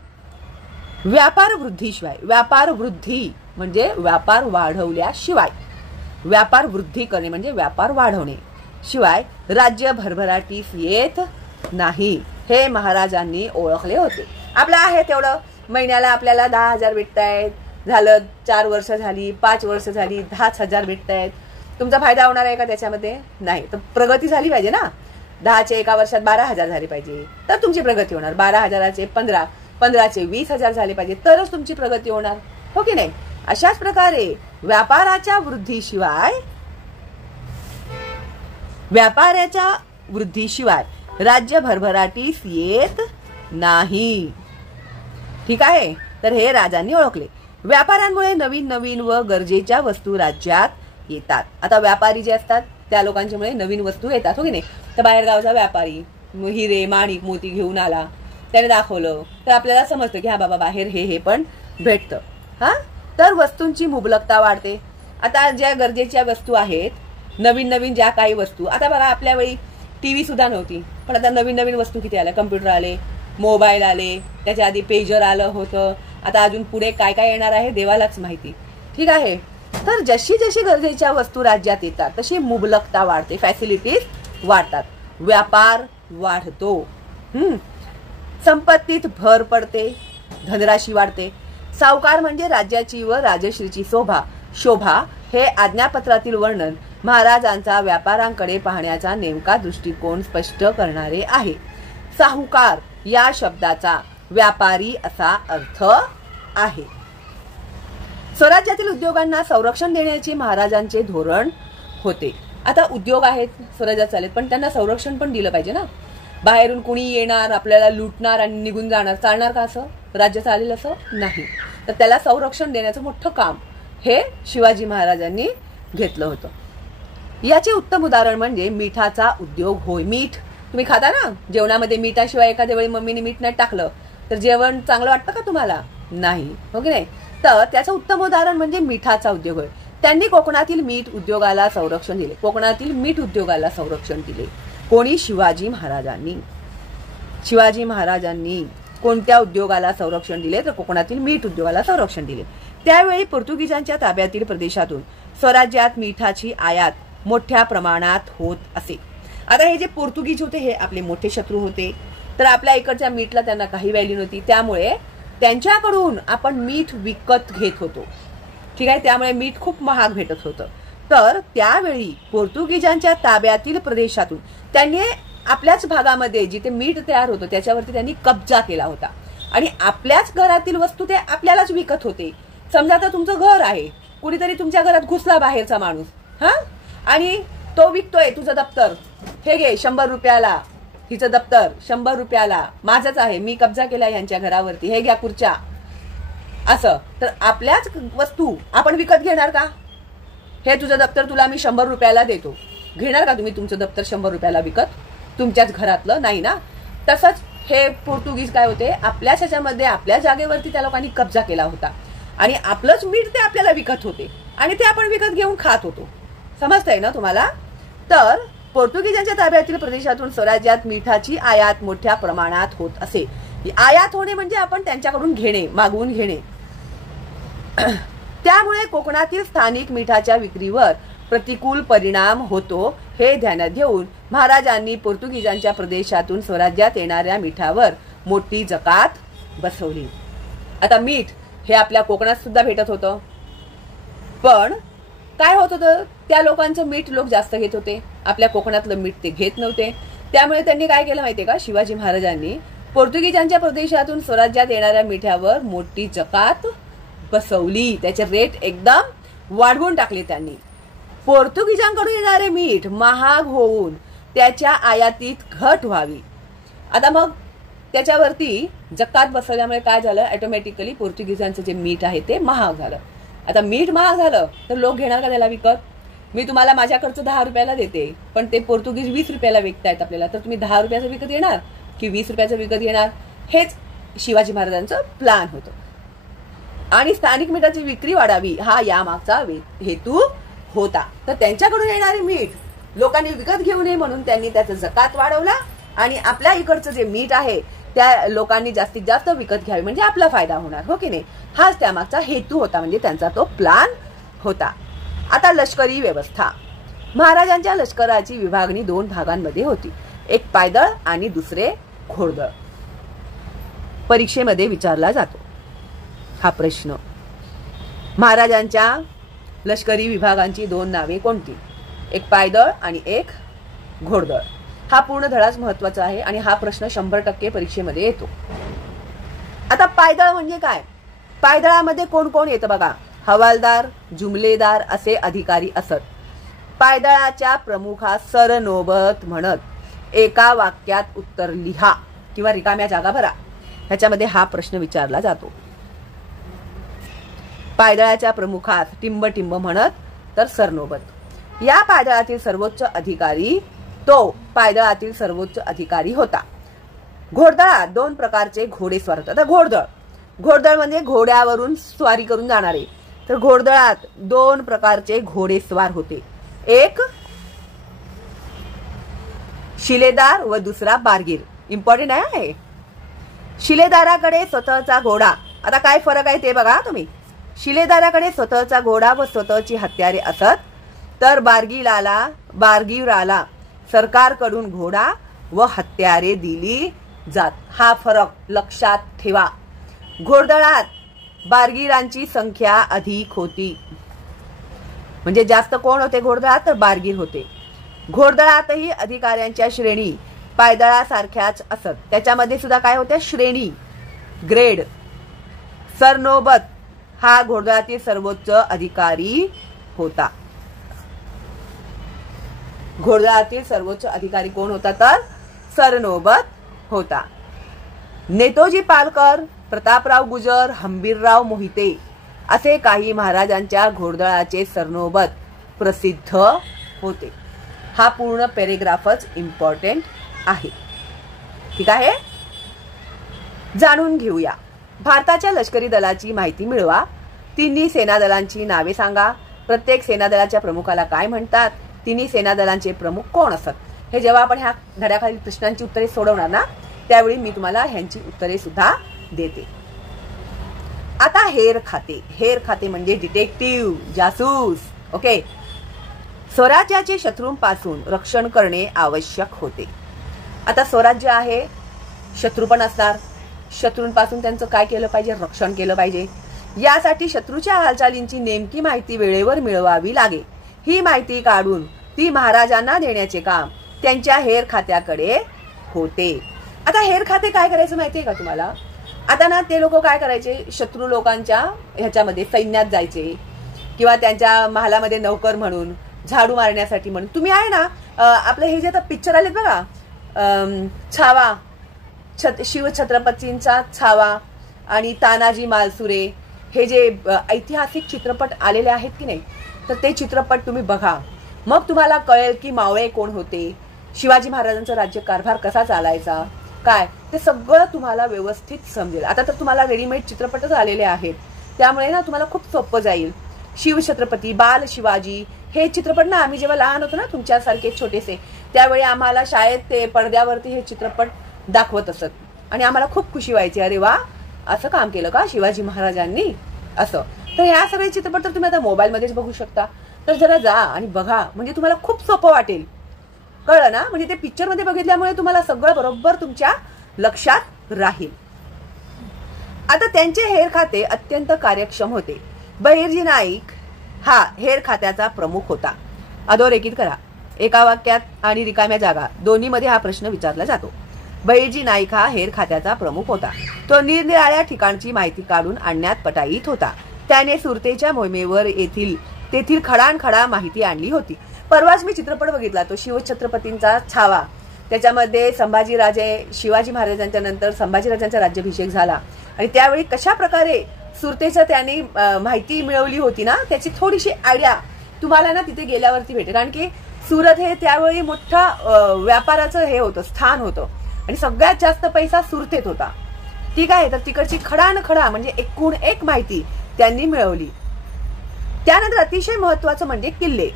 व्यापार वृद्धीशिवाय, व्यापार वृद्धी म्हणजे व्यापार वाढवल्याशिवाय, व्यापार वृद्धी करणे म्हणजे व्यापार वाढवणे शिवाय राज्य भरभराटीस येत नाही, हे महाराजांनी ओळखले होते. आपलं आहे तेवढं, महिन्याला आपल्याला 10,000 भेटतायत, झालं 4 वर्ष झाली, 5 वर्ष झाली, 10,000 भेटतायत. तुमचा फायदा होणार आहे का त्याच्यामध्ये? नाही. तर प्रगती झाली पाहिजे ना. 10चे एका वर्षात 12,000 झाले पाहिजे तर तुमची प्रगती होणार. 12,000चे 15, 15चे 20,000 झाले पाहिजे तरच तुमची प्रगती होणार, हो की नाही? अशाच प्रकारे व्यापाराच्या वृद्धीशिवाय राज्य भरभराटीस येत नाही. ठीक आहे, तर हे राजांनी ओळखले. व्यापाऱ्यांमुळे नवीन नवीन व गरजेच्या वस्तू राज्यात येतात. आता व्यापारी जे असतात त्या लोकांच्यामुळे नवीन वस्तू येतात, हो की नाही? तर बाहेरगावचा व्यापारी हिरे, माणिक, मोती घेऊन आला, त्याने दाखवलं तर आपल्याला समजतं की हा बाबा बाहेर हे पण भेटतं. हा, तर वस्तूंची मुबलकता वाढते. आता ज्या गरजेच्या वस्तू आहेत, नवीन नवीन ज्या काही वस्तू, आता बघा आपल्या वेळी टीव्ही सुद्धा नव्हती, पण आता नवीन नवीन वस्तू किती आल्या? कम्प्युटर आले, मोबाईल आले, त्याच्या आधी पेजर आलं होतं, आता अजून पुढे काय काय येणार आहे देवालाच माहिती. ठीक आहे, तर जशी जशी गरजेच्या वस्तू राज्यात येतात तशी मुबलकता वाढते, फॅसिलिटीज वाढतात, व्यापार वाढतो, संपत्तीत भर पडते, धनराशी वाढते. सावकार म्हणजे राज्याची व राजश्रीची शोभा हे आज्ञापत्रातील वर्णन महाराजांचा व्यापारांकडे पाहण्याचा नेमका दृष्टिकोन स्पष्ट करणारे आहे. साहुकार या शब्दाचा व्यापारी असा अर्थ आहे. स्वराज्यातील उद्योगांना संरक्षण देण्याचे महाराजांचे धोरण होते. आता उद्योग आहेत स्वराज्यात चालेल, पण त्यांना संरक्षण पण दिलं पाहिजे ना. बाहेरून कुणी येणार, आपल्याला लुटणार आणि निघून जाणार, चालणार का? असं राज्य चालेल असं नाही. तर त्याला संरक्षण देण्याचं मोठं काम हे शिवाजी महाराजांनी घेतलं होतं. याचे उत्तम उदाहरण म्हणजे मिठाचा उद्योग होय. मीठ तुम्ही खाता ना, जेवणामध्ये मिठाशिवाय एखाद्या वेळी मम्मीने मीठ नाही टाकलं तर जेवण चांगलं वाटतं का तुम्हाला? नाही, हो की नाही? तर त्याचं उत्तम उदाहरण म्हणजे मिठाचा उद्योग होय. त्यांनी कोकणातील मीठ उद्योगाला संरक्षण दिले. कोकणातील मीठ उद्योगाला संरक्षण दिले कोणी? शिवाजी महाराजांनी. शिवाजी महाराजांनी कोणत्या उद्योगाला संरक्षण दिले? तर कोकणातील मीठ उद्योगाला संरक्षण दिले. त्यावेळी पोर्तुगीजांच्या ताब्यातील प्रदेशातून स्वराज्यात मिठाची आयात मोठ्या प्रमाणात होत असे. आता हे जे पोर्तुगीज होते हे आपले मोठे शत्रू होते, तर आपल्या इकडच्या मीठला त्यांना काही व्हॅल्यू नव्हती, त्यामुळे त्यांच्याकडून आपण मीठ विकत घेत होतो. ठीक आहे, त्यामुळे मीठ खूप महाग भेटत होतं. तर त्यावेळी पोर्तुगीजांच्या ताब्यातील प्रदेशातून त्यांनी आपल्याच भागामध्ये जिथे मीठ तयार होतं त्याच्यावरती त्यांनी कब्जा केला होता आणि आपल्याच घरातील वस्तू ते आपल्यालाच विकत होते. समजा आता तुमचं घर आहे, कुणीतरी तुमच्या घरात घुसला बाहेरचा माणूस, हा, आणि तो विकतोय तुझं दप्तर, हे घे 100 रुपयाला, हिचं दप्तर 100 रुपयाला, माझंच आहे, मी कब्जा केला यांच्या घरावरती, हे घ्या खुर्च्या, असं. तर आपल्याच वस्तू आपण विकत घेणार का? हे तुझं दप्तर तुला मी 100 रुपयाला देतो, घेणार का तुम्ही तुमचं दप्तर 100 रुपयाला विकत? तुमच्याच घरातलं नाही ना. तसंच हे पोर्तुगीज काय होते, आपल्याच ह्याच्यामध्ये आपल्या जागेवरती त्या लोकांनी कब्जा केला होता आणि आपलंच मीठ ते आपल्याला विकत होते आणि ते आपण विकत घेऊन खात होतो. समजतंय ना तुम्हाला? तर पोर्तुगीजांच्या ताब्यातील प्रदेशातून स्वराज्यात मिठाची आयात मोठ्या प्रमाणात होत असे. आयात होणे म्हणजे आपण त्यांच्याकडून घेणे, मागवून घेणे. त्यामुळे कोकणातील स्थानिक मिठाच्या विक्रीवर प्रतिकूल परिणाम होतो हे ध्यानात घेऊन महाराजांनी पोर्तुगीजांच्या प्रदेशातून स्वराज्यात येणाऱ्या मिठावर मोठी जकात बसवली. आता मीठ हे आपल्या कोकणात सुद्धा भेटत होतं, पण काय होत होतं, त्या लोकांचं मीठ लोक जास्त घेत होते, आपल्या कोकणातलं मीठ ते घेत नव्हते. त्यामुळे त्यांनी काय केलं माहितीये का, शिवाजी महाराजांनी पोर्तुगीजांच्या प्रदेशातून स्वराज्यात येणाऱ्या मिठावर मोठी जकात बसवली. त्याचे रेट एकदम वाढवून टाकले त्यांनी. पोर्तुगीजांकडून येणारे मीठ महाग होऊन त्याच्या आयातीत घट व्हावी. आता मग त्याच्यावरती जकात बसवल्यामुळे काय झालं, ऑटोमॅटिकली पोर्तुगीजांचं जे मीठ आहे ते महाग झालं. आता मीठ महाग झालं तर लोक घेणार का त्याला विकत. मी तुम्हाला माझ्याकडचं 10 रुपयाला देते, पण ते पोर्तुगीज 20 रुपयाला विकतायत आपल्याला, तर तुम्ही 10 रुपयाचं विकत येणार की 20 रुपयाचं विकत येणार. हेच शिवाजी महाराजांचं प्लॅन होतं. आणि स्थानिक मीठाची विक्री वाढावी हा यामागचा हेतू होता. तर त्यांच्याकडून येणारे मीठ लोकांनी विकत घेऊ नये म्हणून त्यांनी त्याचं जकात वाढवला आणि आपल्या इकडचं जे मीठ आहे त्या लोकांनी जास्तीत जास्त विकत घ्यावे, म्हणजे आपला फायदा होणार, हो की नाही. हाच त्यामागचा हेतू होता, म्हणजे त्यांचा तो प्लॅन होता. आता लष्करी व्यवस्था. महाराजांच्या लष्कराची विभागणी 2 भागांमध्ये होती, एक पायदळ आणि दुसरे घोडदळ. परीक्षेमध्ये विचारला जातो हा प्रश्न. महाराजांच्या लष्करी विभागांची 2 नावे कोणती, एक पायदळ आणि एक घोडदळ. हा पूर्ण धडाच महत्वाचा आहे आणि हा प्रश्न 100% परीक्षेमध्ये येतो. आता पायदळ म्हणजे काय, पायदळामध्ये कोण कोण येतं बघा, हवालदार, जुमलेदार असे अधिकारी असत. पायदळाच्या प्रमुखास सरनोबत म्हणत. एका वाक्यात उत्तर लिहा किंवा रिकाम्या जागा भरा. ह्याच्यामध्ये हा प्रश्न विचारला जातो. पायदळाच्या प्रमुखास टिंब म्हणत तर सरनोबत. या पायदळातील सर्वोच्च अधिकारी तो पायदळातील सर्वोच्च अधिकारी होता. घोडदळात 2 प्रकारचे घोडेस्वार होतात. आता घोडदळ म्हणजे घोड्यावरून स्वारी करून जाणारे. तर घोडदळात 2 प्रकारचे घोडेस्वार होते, एक शिलेदार व दुसरा बारगीर. इम्पॉर्टंट आहे. शिलेदाराकडे स्वतःचा घोडा. आता काय फरक आहे ते बघा तुम्ही. शिलेदाराकडे स्वतःचा घोडा व स्वतःची हत्यारे असत, तर बारगीराला सरकारकडून घोडा व हत्यारे दिली जात. हा फरक लक्षात ठेवा. घोडदळात बारगीरांची संख्या अधिक होती, म्हणजे जास्त कोण होते घोडदळात, तर बारगीर होते. घोडदळातही अधिकाऱ्यांच्या श्रेणी पायदळासारख्याच असत. त्याच्यामध्ये सुद्धा काय होत्या, श्रेणी, ग्रेड. सरनोबत हा घोडदळातील सर्वोच्च अधिकारी होता. घोडदळातील सर्वोच्च अधिकारी कोण होता, तर सरनोबत होता. नेतोजी पालकर, प्रतापराव गुजर, हंबीरराव मोहिते असे काही महाराजांच्या घोडदळाचे सरनोबत प्रसिद्ध होते. हा पूर्ण पॅरेग्राफच इम्पॉर्टंट आहे. ठीक आहे, जाणून घेऊया. भारताच्या लष्करी दलाची माहिती मिळवा. 3 सेनादलांची नावे सांगा. प्रत्येक सेनादलाच्या प्रमुखाला काय म्हणतात. 3 सेनादलांचे प्रमुख कोण असतात. हे जेव्हा आपण ह्या धड्याखालील प्रश्नांची उत्तरे सोडवणार ना, त्यावेळी मी तुम्हाला ह्यांची उत्तरे सुद्धा देते. आता हेर खाते. हेर खाते म्हणजे डिटेक्टिव्ह, जासूस. ओके. स्वराज्याचे शत्रूंपासून रक्षण करणे आवश्यक होते. आता स्वराज्य आहे, शत्रू पण असणार. शत्रूंपासून त्यांचं काय केलं पाहिजे, रक्षण केलं पाहिजे. यासाठी शत्रूच्या हालचालींची नेमकी माहिती वेळेवर मिळवावी लागेल. ही माहिती काढून ती महाराजांना देण्याचे काम त्यांच्या हेर खात्याकडे होते. आता हेर खाते काय करायचं माहितीये का तुम्हाला. आता ना ते लोक काय करायचे, शत्रू लोकांच्या ह्याच्यामध्ये सैन्यात जायचे किंवा त्यांच्या महालामध्ये नौकर म्हणून, झाडू मारण्यासाठी म्हणून. तुम्ही आहे ना आपलं हे जे आता पिक्चर आलेत बघा, छावा, शिवछत्रपतींचा छावा आणि तानाजी मालसुरे, हे जे ऐतिहासिक चित्रपट आलेले आहेत की नाही, तर ते चित्रपट तुम्ही बघा. मग तुम्हाला कळेल की मावळे कोण होते, शिवाजी महाराजांचा राज्यकारभार कसा चालायचा, काय ते सगळं तुम्हाला व्यवस्थित समजेल. आता तर तुम्हाला रेडीमेड चित्रपटच आलेले आहेत, त्यामुळे ना तुम्हाला खूप सोपं जाईल. शिवछत्रपती, बाल शिवाजी हे चित्रपट ना आम्ही जेव्हा लहान होतो ना तुमच्यासारखे छोटेसे, त्यावेळी आम्हाला शाळेत ते पडद्यावरती हे चित्रपट दाखवत असत आणि आम्हाला खूप खुशी व्हायची, अरे वा असं काम केलं का शिवाजी महाराजांनी असं. तर ह्या सगळे चित्रपट तर तुम्ही आता मोबाईलमध्येच बघू शकता. तर जरा जा आणि बघा, म्हणजे तुम्हाला खूप सोपं वाटेल. कळलं ना, म्हणजे ते पिक्चर मध्ये बघितल्यामुळे तुम्हाला सगळं बरोबर तुमच्या लक्षात राहील. आता त्यांचे हेर खाते अत्यंत कार्यक्षम होते. बहिर्जी नाईक हा हेर खात्याचा प्रमुख होता. अधोरेखित करा. एका वाक्यात आणि रिकाम्या जागा दोन्हीमध्ये हा प्रश्न विचारला जातो. बहिर्जी नाईक हा हेर खात्याचा प्रमुख होता. तो निरनिराळ्या ठिकाणची माहिती काढून आणण्यात पटाईत होता. त्याने सुरतेच्या मोहिमेवर तेथील खडानखडा माहिती आणली होती. परवाच मी चित्रपट बघितला, तो शिवछत्रपतींचा छावा. त्याच्यामध्ये संभाजीराजे, शिवाजी महाराजांच्या नंतर संभाजीराजांचा राज्याभिषेक झाला आणि त्यावेळी कशा प्रकारे सुरतेचं त्यांनी माहिती मिळवली होती ना, त्याची थोडीशी आयडिया तुम्हाला ना तिथे गेल्यावरती भेटेल. कारण की सुरत हे त्यावेळी मोठा व्यापाराचं हे होतं, स्थान होतं आणि सगळ्यात जास्त पैसा सुरतेत होता. ठीक आहे. तर तिकडची खडानखडा म्हणजे एकूण एक माहिती त्यांनी मिळवली. त्यानंतर अतिशय महत्वाचं म्हणजे किल्ले.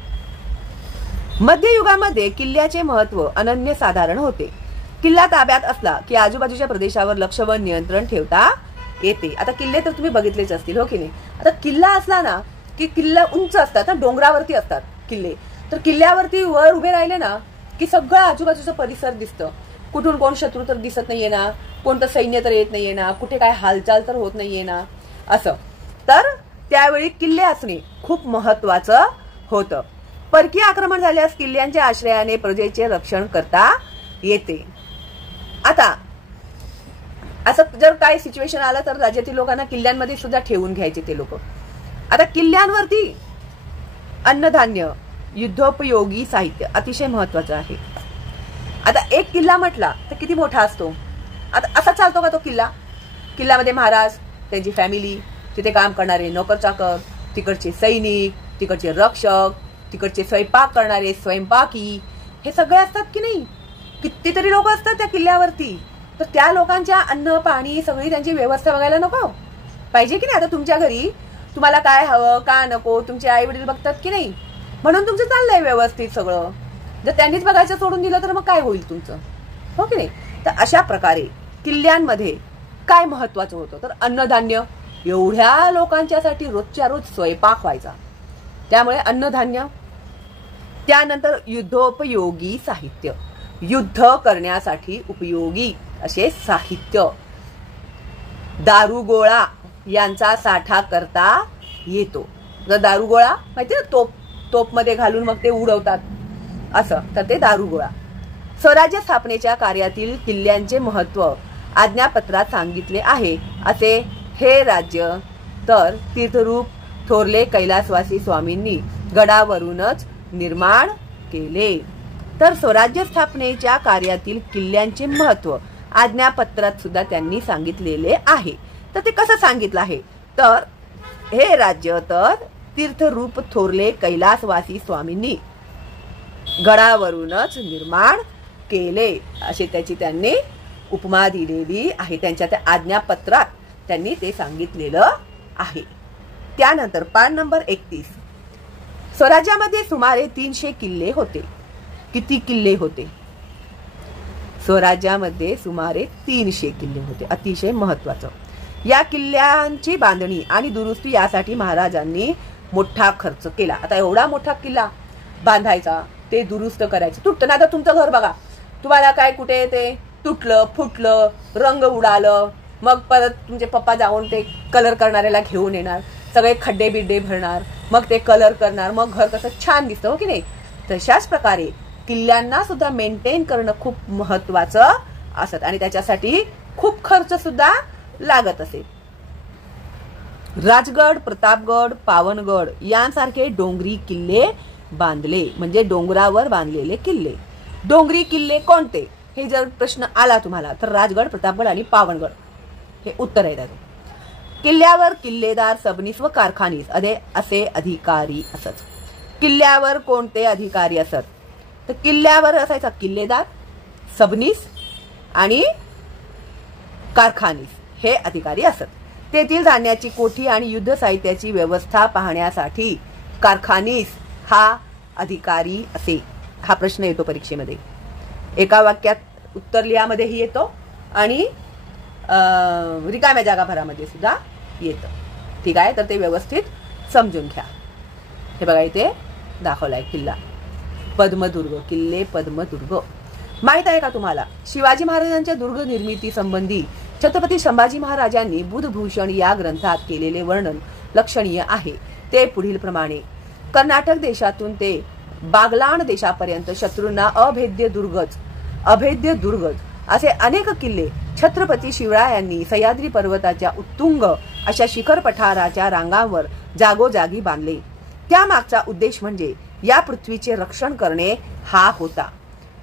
मध्ययुगामध्ये किल्ल्याचे महत्व अनन्यसाधारण होते. किल्ला ताब्यात असला की आजूबाजूच्या प्रदेशावर लक्ष व नियंत्रण ठेवता येते. आता किल्ले तर तुम्ही बघितलेच असतील, हो की नाही. आता किल्ला असला ना की किल्ला उंच असतात, डोंगरावरती असतात किल्ले. तर किल्ल्यावरती वर उभे राहिले ना की सगळं आजूबाजूचा परिसर दिसतं. कुठून कोण शत्रू तर दिसत नाहीये ना, कोणतं सैन्य तर येत नाहीये ना, कुठे काय हालचाल तर होत नाहीये ना, असं. तर त्यावेळी किल्ले असणे खूप महत्वाचं होतं. परकीय आक्रमण झाल्यास किल्ल्यांच्या आश्रयाने प्रजेचे रक्षण करता येते. आता असं जर काय सिच्युएशन आलं तर राज्यातील लोकांना किल्ल्यांमध्ये सुद्धा ठेवून घ्यायचे ते लोक. आता किल्ल्यांवरती अन्नधान्य, युद्धोपयोगी साहित्य अतिशय महत्वाचं आहे. आता एक किल्ला म्हटला तर किती मोठा असतो. आता असा चालतो का तो किल्ला? किल्ल्यामध्ये महाराज, त्यांची फॅमिली, तिथे काम करणारे नोकर चाकर, तिकडचे सैनिक, तिकडचे रक्षक, तिकडचे स्वयंपाक करणारे स्वयंपाकी, हे सगळे असतात की नाही? कितीतरी लोक असतात त्या किल्ल्यावरती. तर त्या लोकांच्या अन्न पाणी सगळी त्यांची व्यवस्था बघायला नको पाहिजे की नाही? आता तुमच्या घरी तुम्हाला काय हवं का नको तुमचे आई वडील बघतात की नाही, म्हणून तुमचं चाललंय व्यवस्थित सगळं. जर त्यांनीच बघायचं सोडून दिलं तर मग काय होईल तुमचं, हो की नाही? तर अशा प्रकारे किल्ल्यांमध्ये काय महत्वाचं होतं तर अन्नधान्य. एवढ्या लोकांच्यासाठी रोजच्या रोज स्वयंपाक व्हायचा, त्यामुळे अन्नधान्य. त्यानंतर युद्धोपयोगी साहित्य, युद्ध करण्यासाठी उपयोगी असे साहित्य. दारुगोळा यांचा साठा करता येतो. जर दारुगोळा माहिती ना, तोप मध्ये घालून मग ते उडवतात असं, तर ते दारुगोळा. स्वराज्य स्थापनेच्या कार्यातील किल्ल्यांचे महत्व आज्ञापत्रात सांगितले आहे. असे हे राज्य तर तीर्थरूप थोरले कैलासवासी स्वामींनी गडावरूनच निर्माण केले. तर स्वराज्य स्थापनेच्या कार्यातील किल्ल्यांचे महत्व आज्ञापत्रात सुद्धा त्यांनी सांगितलेले आहे. तर ते कसं सांगितलं आहे तर हे राज्य तर तीर्थरूप थोरले कैलासवासी स्वामींनी गडावरूनच निर्माण केले असे त्याची त्यांनी उपमा दिलेली आहे. त्यांच्या त्या आज्ञापत्रात त्यांनी ते सांगितलेलं आहे. त्यानंतर पान नंबर 31. स्वराज्यामध्ये सुमारे 300 किल्ले होते. किती किल्ले होते? स्वराज्यामध्ये सुमारे 300 किल्ले होते. अतिशय महत्वाचं. या किल्ल्यांची बांधणी आणि दुरुस्ती यासाठी महाराजांनी मोठा खर्च केला. आता एवढा मोठा किल्ला बांधायचा, ते दुरुस्त करायचं, तुटतं ना. आता तुमचं घर बघा, तुम्हाला काय कुठे ते तुटलं फुटलं, रंग उडालं, मग परत तुमचे पप्पा जाऊन ते कलर करणाऱ्याला घेऊन येणार, सगळे खड्डे बिड्डे भरणार, मग ते कलर करणार, मग घर कसं छान दिसतं, हो की नाही? तशाच प्रकारे किल्ल्यांना सुद्धा मेंटेन करणं खूप महत्वाचं असत आणि त्याच्यासाठी खूप खर्च सुद्धा लागत असे. राजगड, प्रतापगड, पावनगड यांसारखे डोंगरी किल्ले बांधले, म्हणजे डोंगरावर बांधलेले किल्ले. डोंगरी किल्ले कोणते हे जर प्रश्न आला तुम्हाला तर राजगड, प्रतापगड आणि पावनगड हे उत्तर आहे त्याचं. किल्ल्यावर किल्लेदार, सबनीस व कारखानीस असे अधिकारी असत. किल्ल्यावर कोणते अधिकारी असत तर किल्ल्यावर असायचा किल्लेदार, सबनीस आणि कारखानीस हे अधिकारी असत. तेथील धान्याची कोठी आणि युद्ध साहित्याची व्यवस्था पाहण्यासाठी कारखानीस हा अधिकारी असे. हा प्रश्न येतो परीक्षेमध्ये. एका वाक्यात उत्तर लिहामध्येही येतो आणि रिकाम्या जागा भरामध्ये सुद्धा येतं. ठीक आहे, तर ते व्यवस्थित समजून घ्या. हे बघा इथे दाखवलाय किल्ला पद्मदुर्ग, किल्ले पद्मदुर्ग. माहित आहे का तुम्हाला शिवाजी महाराजांच्या दुर्ग निर्मिती संबंधी छत्रपती संभाजी महाराजांनी बुधभूषण या ग्रंथात केलेले वर्णन लक्षणीय आहे. ते पुढील प्रमाणे: कर्नाटक देशातून ते बागलाण देशापर्यंत शत्रूंना अभेद्य दुर्गज असे अनेक किल्ले छत्रपती शिवरायांनी सह्याद्री पर्वताच्या उत्तुंग अशा शिखर पठाराच्या रांगांवर जागोजागी बांधले. त्यामागचा उद्देश म्हणजे या पृथ्वीचे रक्षण करणे हा होता.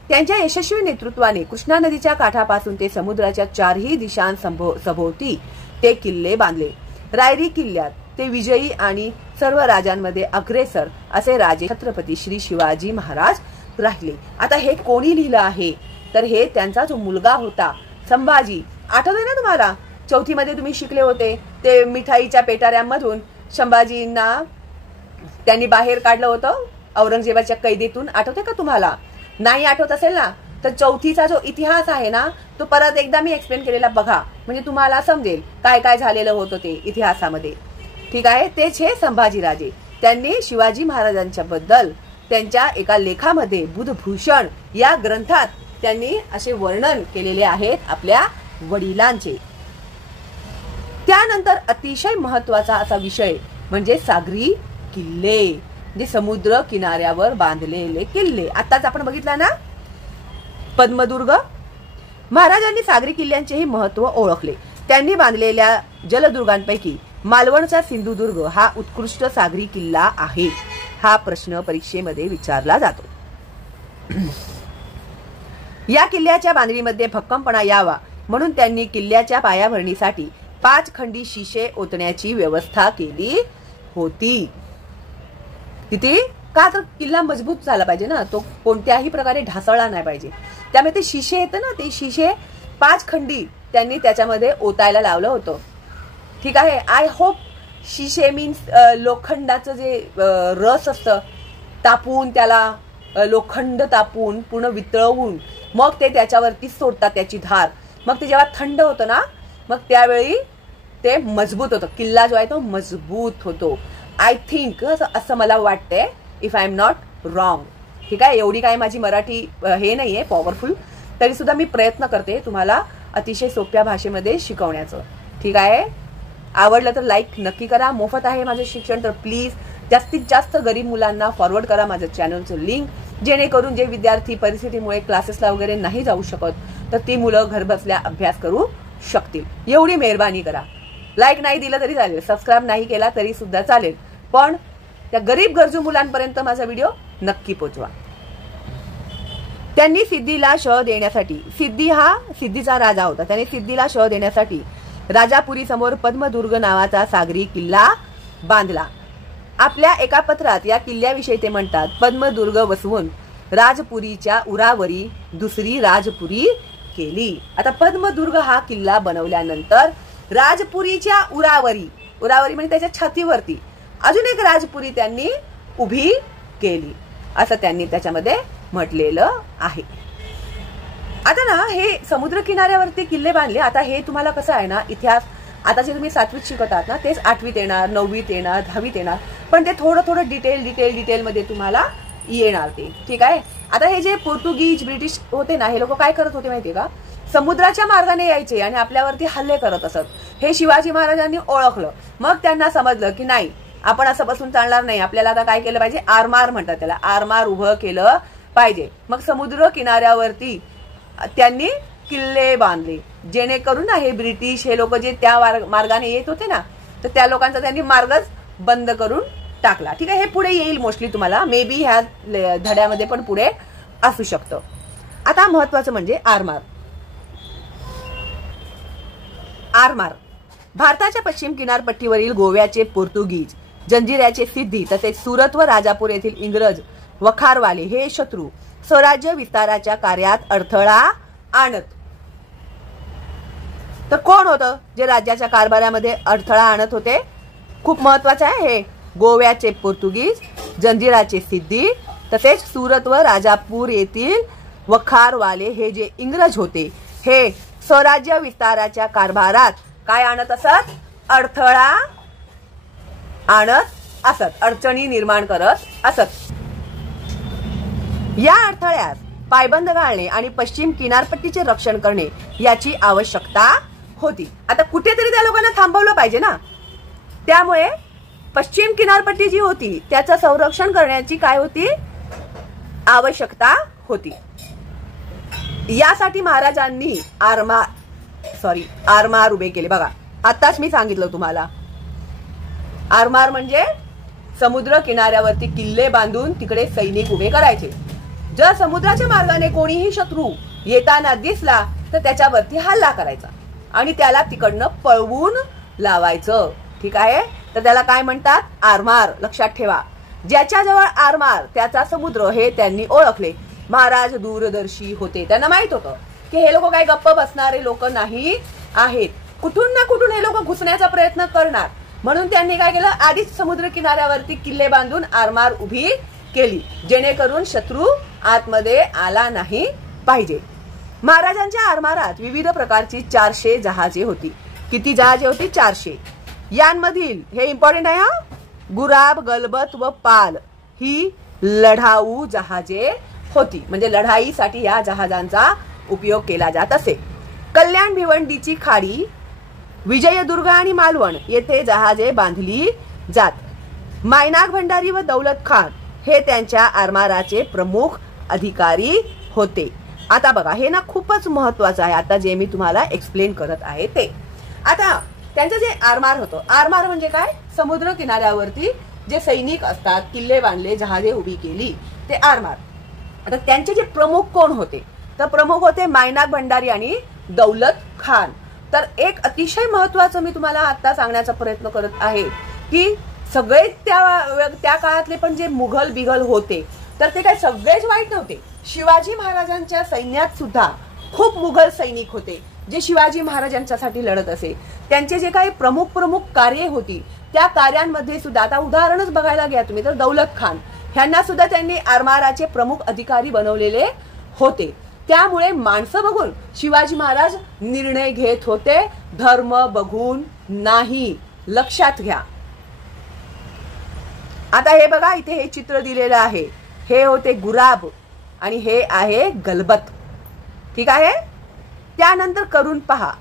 त्यांच्या यशस्वी नेतृत्वाने कृष्णा नदीच्या काठापासून ते समुद्राच्या चारही दिशांसभोवती ते किल्ले बांधले. रायरी किल्ल्यात ते विजयी आणि सर्व राजांमध्ये अग्रेसर असे राजे छत्रपती श्री शिवाजी महाराज राहिले. आता हे कोणी लिहिलं आहे तर हे त्यांचा जो मुलगा होता संभाजी. आठवतंय ना तुम्हाला, चौथीमध्ये तुम्ही शिकले होते ते मिठाईच्या पेटाऱ्यांमधून संभाजींना त्यांनी बाहेर काढलं होतं औरंगजेबाच्या कैदेतून. आठवते का तुम्हाला? नाही आठवत असेल ना तर चौथीचा जो इतिहास आहे ना तो परत एकदा मी एक्सप्लेन केलेला बघा, म्हणजे तुम्हाला समजेल काय काय झालेलं होतं ते इतिहासामध्ये. ठीक आहे, तेच हे संभाजीराजे. त्यांनी शिवाजी महाराजांच्या बद्दल त्यांच्या एका लेखामध्ये बुधभूषण या ग्रंथात त्यांनी असे वर्णन केलेले आहेत आपल्या वडिलांचे. त्यानंतर अतिशय महत्वाचा असा विषय म्हणजे सागरी किल्ले, म्हणजे समुद्र किनाऱ्यावर बांधलेले किल्ले. आताच आपण बघितला ना पद्मदुर्ग. महाराजांनी सागरी किल्ल्यांचेही महत्व ओळखले. त्यांनी बांधलेल्या जलदुर्गांपैकी मालवणचा सिंधुदुर्ग हा उत्कृष्ट सागरी किल्ला आहे. हा प्रश्न परीक्षेमध्ये विचारला जातो. या किल्ल्याच्या बांधणीमध्ये भक्कमपणा यावा म्हणून त्यांनी किल्ल्याच्या पायाभरणीसाठी 5 खंडी शिशे ओतण्याची व्यवस्था केली होती. तिथे का तर किल्ला मजबूत झाला पाहिजे ना, तो कोणत्याही प्रकारे ढासळला नाही पाहिजे. त्यामुळे ते शिशे येतं ना, ते शिशे 5 खंडी त्यांनी त्याच्यामध्ये ओतायला लावलं होतं. ठीक आहे. आय होप शिशे मीन्स लोखंडाचं जे रस असतं तापून, त्याला लोखंड तापून पूर्ण वितळवून मग ते त्याच्यावरती सोडतात त्याची धार. मग ते जेव्हा थंड होतं ना मग त्यावेळी ते मजबूत होतं. किल्ला जो आहे तो मजबूत होतो. आय थिंक असं मला वाटतंय, if I am not wrong. ठीक आहे. एवढी काय माझी मराठी हे नाहीये पॉवरफुल, तरी सुद्धा मी प्रयत्न करते तुम्हाला अतिशय सोप्या भाषेमध्ये शिकवण्याचं. ठीक आहे. आवडलं तर लाईक नक्की करा. मोफत आहे माझे शिक्षण, तर प्लीज जास्तीत जास्त गरीब मुलांना फॉरवर्ड करा माझं चॅनलचं लिंक, जेणेकरून जे विद्यार्थी परिस्थितीमुळे क्लासेसला वगैरे नाही जाऊ शकत तर ती मुलं घरबसल्या अभ्यास करू शकतील. एवढी मेहरबानी करा. लाईक नाही दिलं तरी चालेल, सबस्क्राईब नाही केला तरी सुद्धा चालेल, पण त्या गरीब गरजू मुलांपर्यंत माझा व्हिडिओ नक्की पोहोचवा. त्यांनी सिद्धीला शह देण्यासाठी, सिद्धी हा सिद्धीचा राजा होता, त्याने सिद्धीला शह देण्यासाठी राजापुरी समोर पद्मदुर्ग नावाचा सागरी किल्ला बांधला. आपल्या एका पत्रात या किल्ल्याविषयी ते म्हणतात, पद्मदुर्ग वसवून राजपुरीच्या उरावरी दुसरी राजपुरी केली. आता पद्मदुर्ग हा किल्ला बनवल्यानंतर राजपुरीच्या उरावरी म्हणजे त्याच्या छातीवरती अजून एक राजपुरी त्यांनी उभी केली, असं त्यांनी त्याच्यामध्ये म्हटलेलं आहे. आता ना हे समुद्र किनाऱ्यावरती किल्ले बांधले. आता हे तुम्हाला कसं आहे ना इतिहास, आता जे तुम्ही 7वीत शिकत आहात ना तेच 8वीत येणार, 9वीत येणार, 10वीत येणार, पण ते थोडं थोडं डिटेल मध्ये तुम्हाला येणार ते. ठीक आहे. आता हे जे पोर्तुगीज ब्रिटिश होते ना, हे लोक काय करत होते माहितीये का, समुद्राच्या मार्गाने यायचे आणि आपल्यावरती हल्ले करत असत. हे शिवाजी महाराजांनी ओळखलं. मग त्यांना समजलं की नाही, आपण असं बसून चालणार नाही, आपल्याला आता काय केलं पाहिजे, आरमार म्हणतात त्याला, आरमार उभं केलं पाहिजे. मग समुद्र किनाऱ्यावरती त्यांनी किल्ले बांधले, जेणेकरून ना हे ब्रिटिश हे लोक जे त्या मार्गाने येत होते ना तर त्या लोकांचा त्यांनी मार्गच बंद करून टाकला. ठीक आहे. हे पुढे येईल मोस्टली तुम्हाला, मे बी ह्या धड्यामध्ये पण पुढे असू शकतं. आता महत्वाचं म्हणजे आरमार. आरमार भारताच्या पश्चिम किनारपट्टीवरील गोव्याचे पोर्तुगीज, जंजिऱ्याचे सिद्धी तसेच सुरत व राजापूर येथील इंग्रज वखारवाले हे शत्रू स्वराज्य विस्ताराच्या कार्यात अडथळा आणत. तर कोण होतं जे राज्याच्या कारभारामध्ये अडथळा आणत होते? खूप महत्वाचं आहे हे. गोव्याचे पोर्तुगीज, जंजिराचे सिद्धी तसेच सुरत व राजापूर येथील वखारवाले हे जे इंग्रज होते, हे स्वराज्य विस्ताराच्या कारभारात काय आणत असत? अडथळा आणत असत, अडचणी निर्माण करत असत. या अडथळ्यास पायबंद घालणे आणि पश्चिम किनारपट्टीचे रक्षण करणे याची आवश्यकता होती. आता कुठेतरी त्या लोकांना थांबवलं पाहिजे ना, त्यामुळे पश्चिम किनारपट्टी जी होती त्याचं संरक्षण करण्याची काय होती, आवश्यकता होती. यासाठी महाराजांनी आरमार उभे केले. बघा आताच मी सांगितलं तुम्हाला, आरमार म्हणजे समुद्र किनाऱ्यावरती किल्ले बांधून तिकडे सैनिक उभे करायचे. जर समुद्राच्या मार्गाने कोणीही शत्रू येताना दिसला तर त्याच्यावरती हल्ला करायचा आणि त्याला तिकडनं पळवून लावायचं. ठीक आहे, तर त्याला काय म्हणतात, आरमार. लक्षात ठेवा, ज्याच्याजवळ आरमार त्याचा समुद्र हे त्यांनी ओळखले. महाराज दूरदर्शी होते, त्यांना माहित होतं की हे लोक काही गप्प बसणारे लोक नाही आहेत, कुठून ना कुठून हे लोक घुसण्याचा प्रयत्न करणार. म्हणून त्यांनी काय केलं, आधीच समुद्र किनाऱ्यावरती किल्ले बांधून आरमार उभी केली, जेणेकरून शत्रू आतमध्ये आला नाही पाहिजे. महाराजांच्या आरमारात विविध प्रकारची 400 जहाजे होती. किती जहाजे होती, 400. यांमधील, हे इम्पॉर्टंट आहे हा, गुराब, गलबत व पाल ही लढाऊ जहाजे होती. म्हणजे लढाईसाठी या जहाजांचा उपयोग केला जात असे. कल्याण भिवंडीची खाडी, विजयदुर्ग आणि मालवण येथे जहाजे बांधली जात. मायनाक भंडारी व दौलत खान हे त्यांच्या आरमाराचे प्रमुख अधिकारी होते. आता बघा, हे ना खूपच महत्वाचं आहे, आता जे मी तुम्हाला एक्सप्लेन करत आहे ते. आता त्यांचं जे आरमार होतं, आरमार म्हणजे काय, समुद्र किनाऱ्यावरती जे सैनिक असतात, किल्ले बांधले, जहाजे उभी केली, ते आरमार. आता त्यांचे जे प्रमुख कोण होते, तर प्रमुख होते मायनाक भंडारी आणि दौलत खान. तर एक अतिशय महत्वाचं मी तुम्हाला आता सांगण्याचा प्रयत्न करत आहे की सगळे त्या काळातले पण जे मुघल बिघल होते तर ते काय सगळेच वाईट नव्हते. शिवाजी महाराजांच्या सैन्यात सुद्धा खूप मुघल सैनिक होते जे शिवाजी महाराजांच्यासाठी लढत असे. त्यांचे जे काही प्रमुख कार्ये होती त्या कार्यांमध्ये सुद्धा, आता उदाहरणच बघायला घ्या तुम्ही तर दौलत खान ह्यांना सुद्धा त्यांनी आरमाराचे प्रमुख अधिकारी बनवलेले होते. त्यामुळे माणसं बघून शिवाजी महाराज निर्णय घेत होते, धर्म बघून नाही. लक्षात घ्या. आता हे बघा, इथे हे चित्र दिलेलं आहे, हे होते गुराब आणि हे आहे गलबत. ठीक आहे, त्यानंतर करून पहा.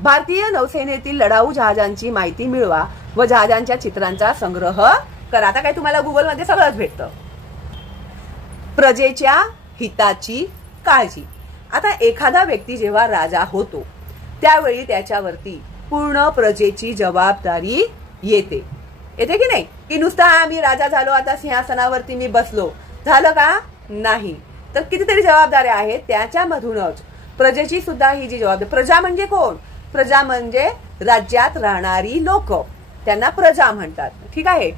भारतीय नौसेनेतील लढाऊ जहाजांची माहिती मिळवा व जहाजांच्या चित्रांचा संग्रह करा. आता काय तुम्हाला गुगलमध्ये सगळंच भेटतं. प्रजेच्या हिताची काळजी. आता एखादा व्यक्ती जेव्हा राजा होतो त्यावेळी त्याच्यावरती पूर्ण प्रजेची जबाबदारी येते की नाही, की नुसता आम्ही राजा झालो, आता सिंहासनावरती मी बसलो, झालं का, नाही. तर कितीतरी जबाबदाऱ्या आहेत, त्याच्यामधूनच प्रजेची सुद्धा ही जी जबाबदारी. प्रजा म्हणजे कोण, प्रजा म्हणजे राज्यात राहणारी लोक, त्यांना प्रजा म्हणतात. ठीक आहे,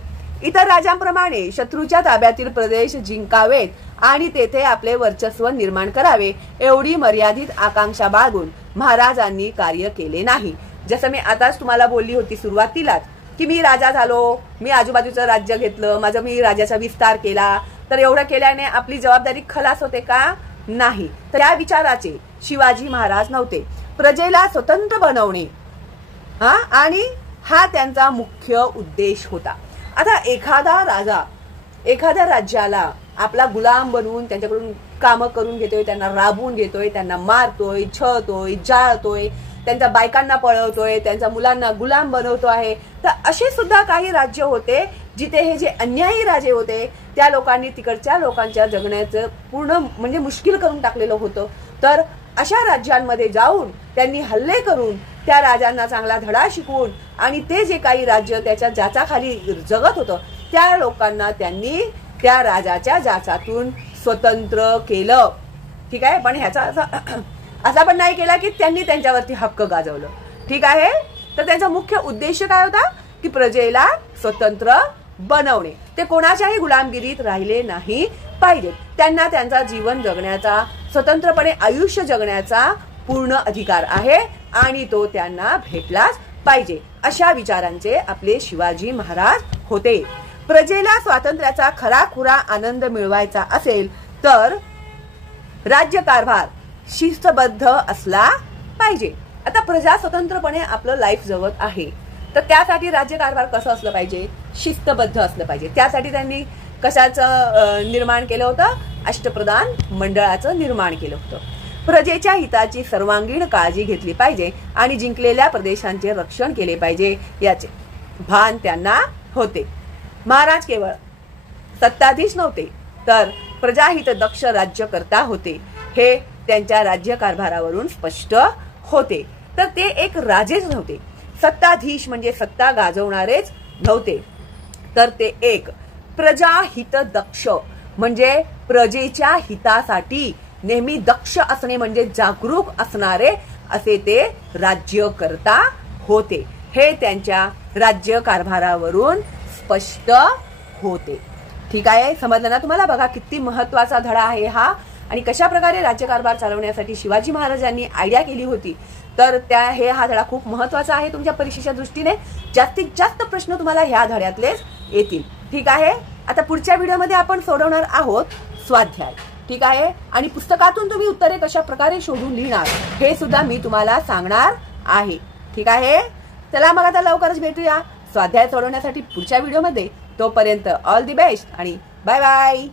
इतर राजांप्रमाणे शत्रूच्या ताब्यातील प्रदेश जिंकावेत आणि तेथे आपले वर्चस्व निर्माण करावे एवढी मर्यादित आकांक्षा बाळगून महाराजांनी कार्य केले नाही. जसं मी आताच तुम्हाला बोलली होती सुरुवातीलाच की मी राजा झालो, मी आजूबाजूचं राज्य घेतलं, मी राज्याचा विस्तार केला, तर एवढं केल्याने आपली जबाबदारी खलास होते का, नाही. तर त्या विचाराचे शिवाजी महाराज नव्हते. प्रजेला स्वतंत्र बनवणे आणि हा त्यांचा मुख्य उद्देश होता. आता एखादा राजा एखाद्या राज्याला आपला गुलाम बनवून त्यांच्याकडून कामं करून घेतोय, त्यांना राबवून घेतोय, त्यांना मारतोय, छळतोय, जाळतोय, त्यांच्या बायकांना पळवतोय, त्यांच्या मुलांना गुलाम बनवतो आहे. तर असे सुद्धा काही राज्य होते जिथे हे जे अन्यायी राजे होते त्या लोकांनी तिकडच्या लोकांच्या जगण्याचं पूर्ण म्हणजे मुश्किल करून टाकलेलं होतं. तर अशा राज्यांमध्ये जाऊन त्यांनी हल्ले करून त्या राजांना चांगला धडा शिकवून आणि ते जे काही राज्य त्याच्या जाचाखाली जगत होतं त्या लोकांना त्यांनी त्या राजाच्या जाचातून स्वतंत्र केलं. ठीक आहे, पण ह्याचा असा पण नाही केला की त्यांनी त्यांच्यावरती हक्क गाजवलं. ठीक आहे, तर त्यांचा मुख्य उद्देश काय होता की प्रजेला स्वतंत्र बनवणे. ते कोणाच्याही गुलामगिरीत राहिले नाही पाहिजेत. त्यांना त्यांचा जीवन जगण्याचा, स्वतंत्रपणे आयुष्य जगण्याचा पूर्ण अधिकार आहे आणि तो त्यांना भेटलाच पाहिजे. अशा विचारांचे आपले शिवाजी महाराज होते. प्रजेला स्वातंत्र्याचा खराखुरा आनंद मिळवायचा असेल तर राज्यकारभार शिस्तबद्ध असला पाहिजे. आता प्रजा स्वतंत्रपणे आपलं लाईफ जगत आहे तर त्यासाठी राज्यकारभार कसं असलं पाहिजे, शिस्तबद्ध असलं पाहिजे. त्यासाठी त्यांनी कशाचं निर्माण केलं होतं, अष्टप्रधान मंडळाचं निर्माण केलं होतं. प्रजेच्या हिताची सर्वांगीण काळजी घेतली पाहिजे आणि जिंकलेल्या प्रदेशांचे रक्षण केले पाहिजे याचे भान त्यांना होते. महाराज केवळ सत्ताधीश नव्हते तर प्रजाहित दक्ष राज्यकर्ता होते हे त्यांच्या राज्यकारभारावरून स्पष्ट होते. तर ते एक राजेच नव्हते, सत्ताधीश म्हणजे सत्ता गाजवणारेच नव्हते, तर ते एक प्रजाहित दक्ष म्हणजे प्रजेच्या हितासाठी नेहमी दक्ष असणे म्हणजे जागरूक असणारे असे ते राज्यकर्ता होते. हे त्यांच्या राज्यकारभारावरून स्पष्ट होते. ठीक आहे, समजलं ना तुम्हाला? बघा किती महत्वाचा धडा आहे हा आणि कशा प्रकारे राज्यकारभार चालवण्यासाठी शिवाजी महाराजांनी आयडिया केली होती. तर हा धडा खूप महत्वाचा आहे तुमच्या परीक्षेच्या दृष्टीने. जास्तीत जास्त प्रश्न तुम्हाला ह्या धड्यातलेच येतील. ठीक आहे, आता पुढच्या व्हिडिओमध्ये आपण सोडवणार आहोत स्वाध्याय. ठीक आहे, आणि पुस्तकातून तुम्ही उत्तरे कशा प्रकारे शोधून लिहिणार हे सुद्धा मी तुम्हाला सांगणार आहे. ठीक आहे, चला मग आता लवकरच भेटूया स्वाध्याय सोडवण्यासाठी पुढच्या व्हिडिओमध्ये. तोपर्यंत ऑल दी बेस्ट आणि बाय बाय.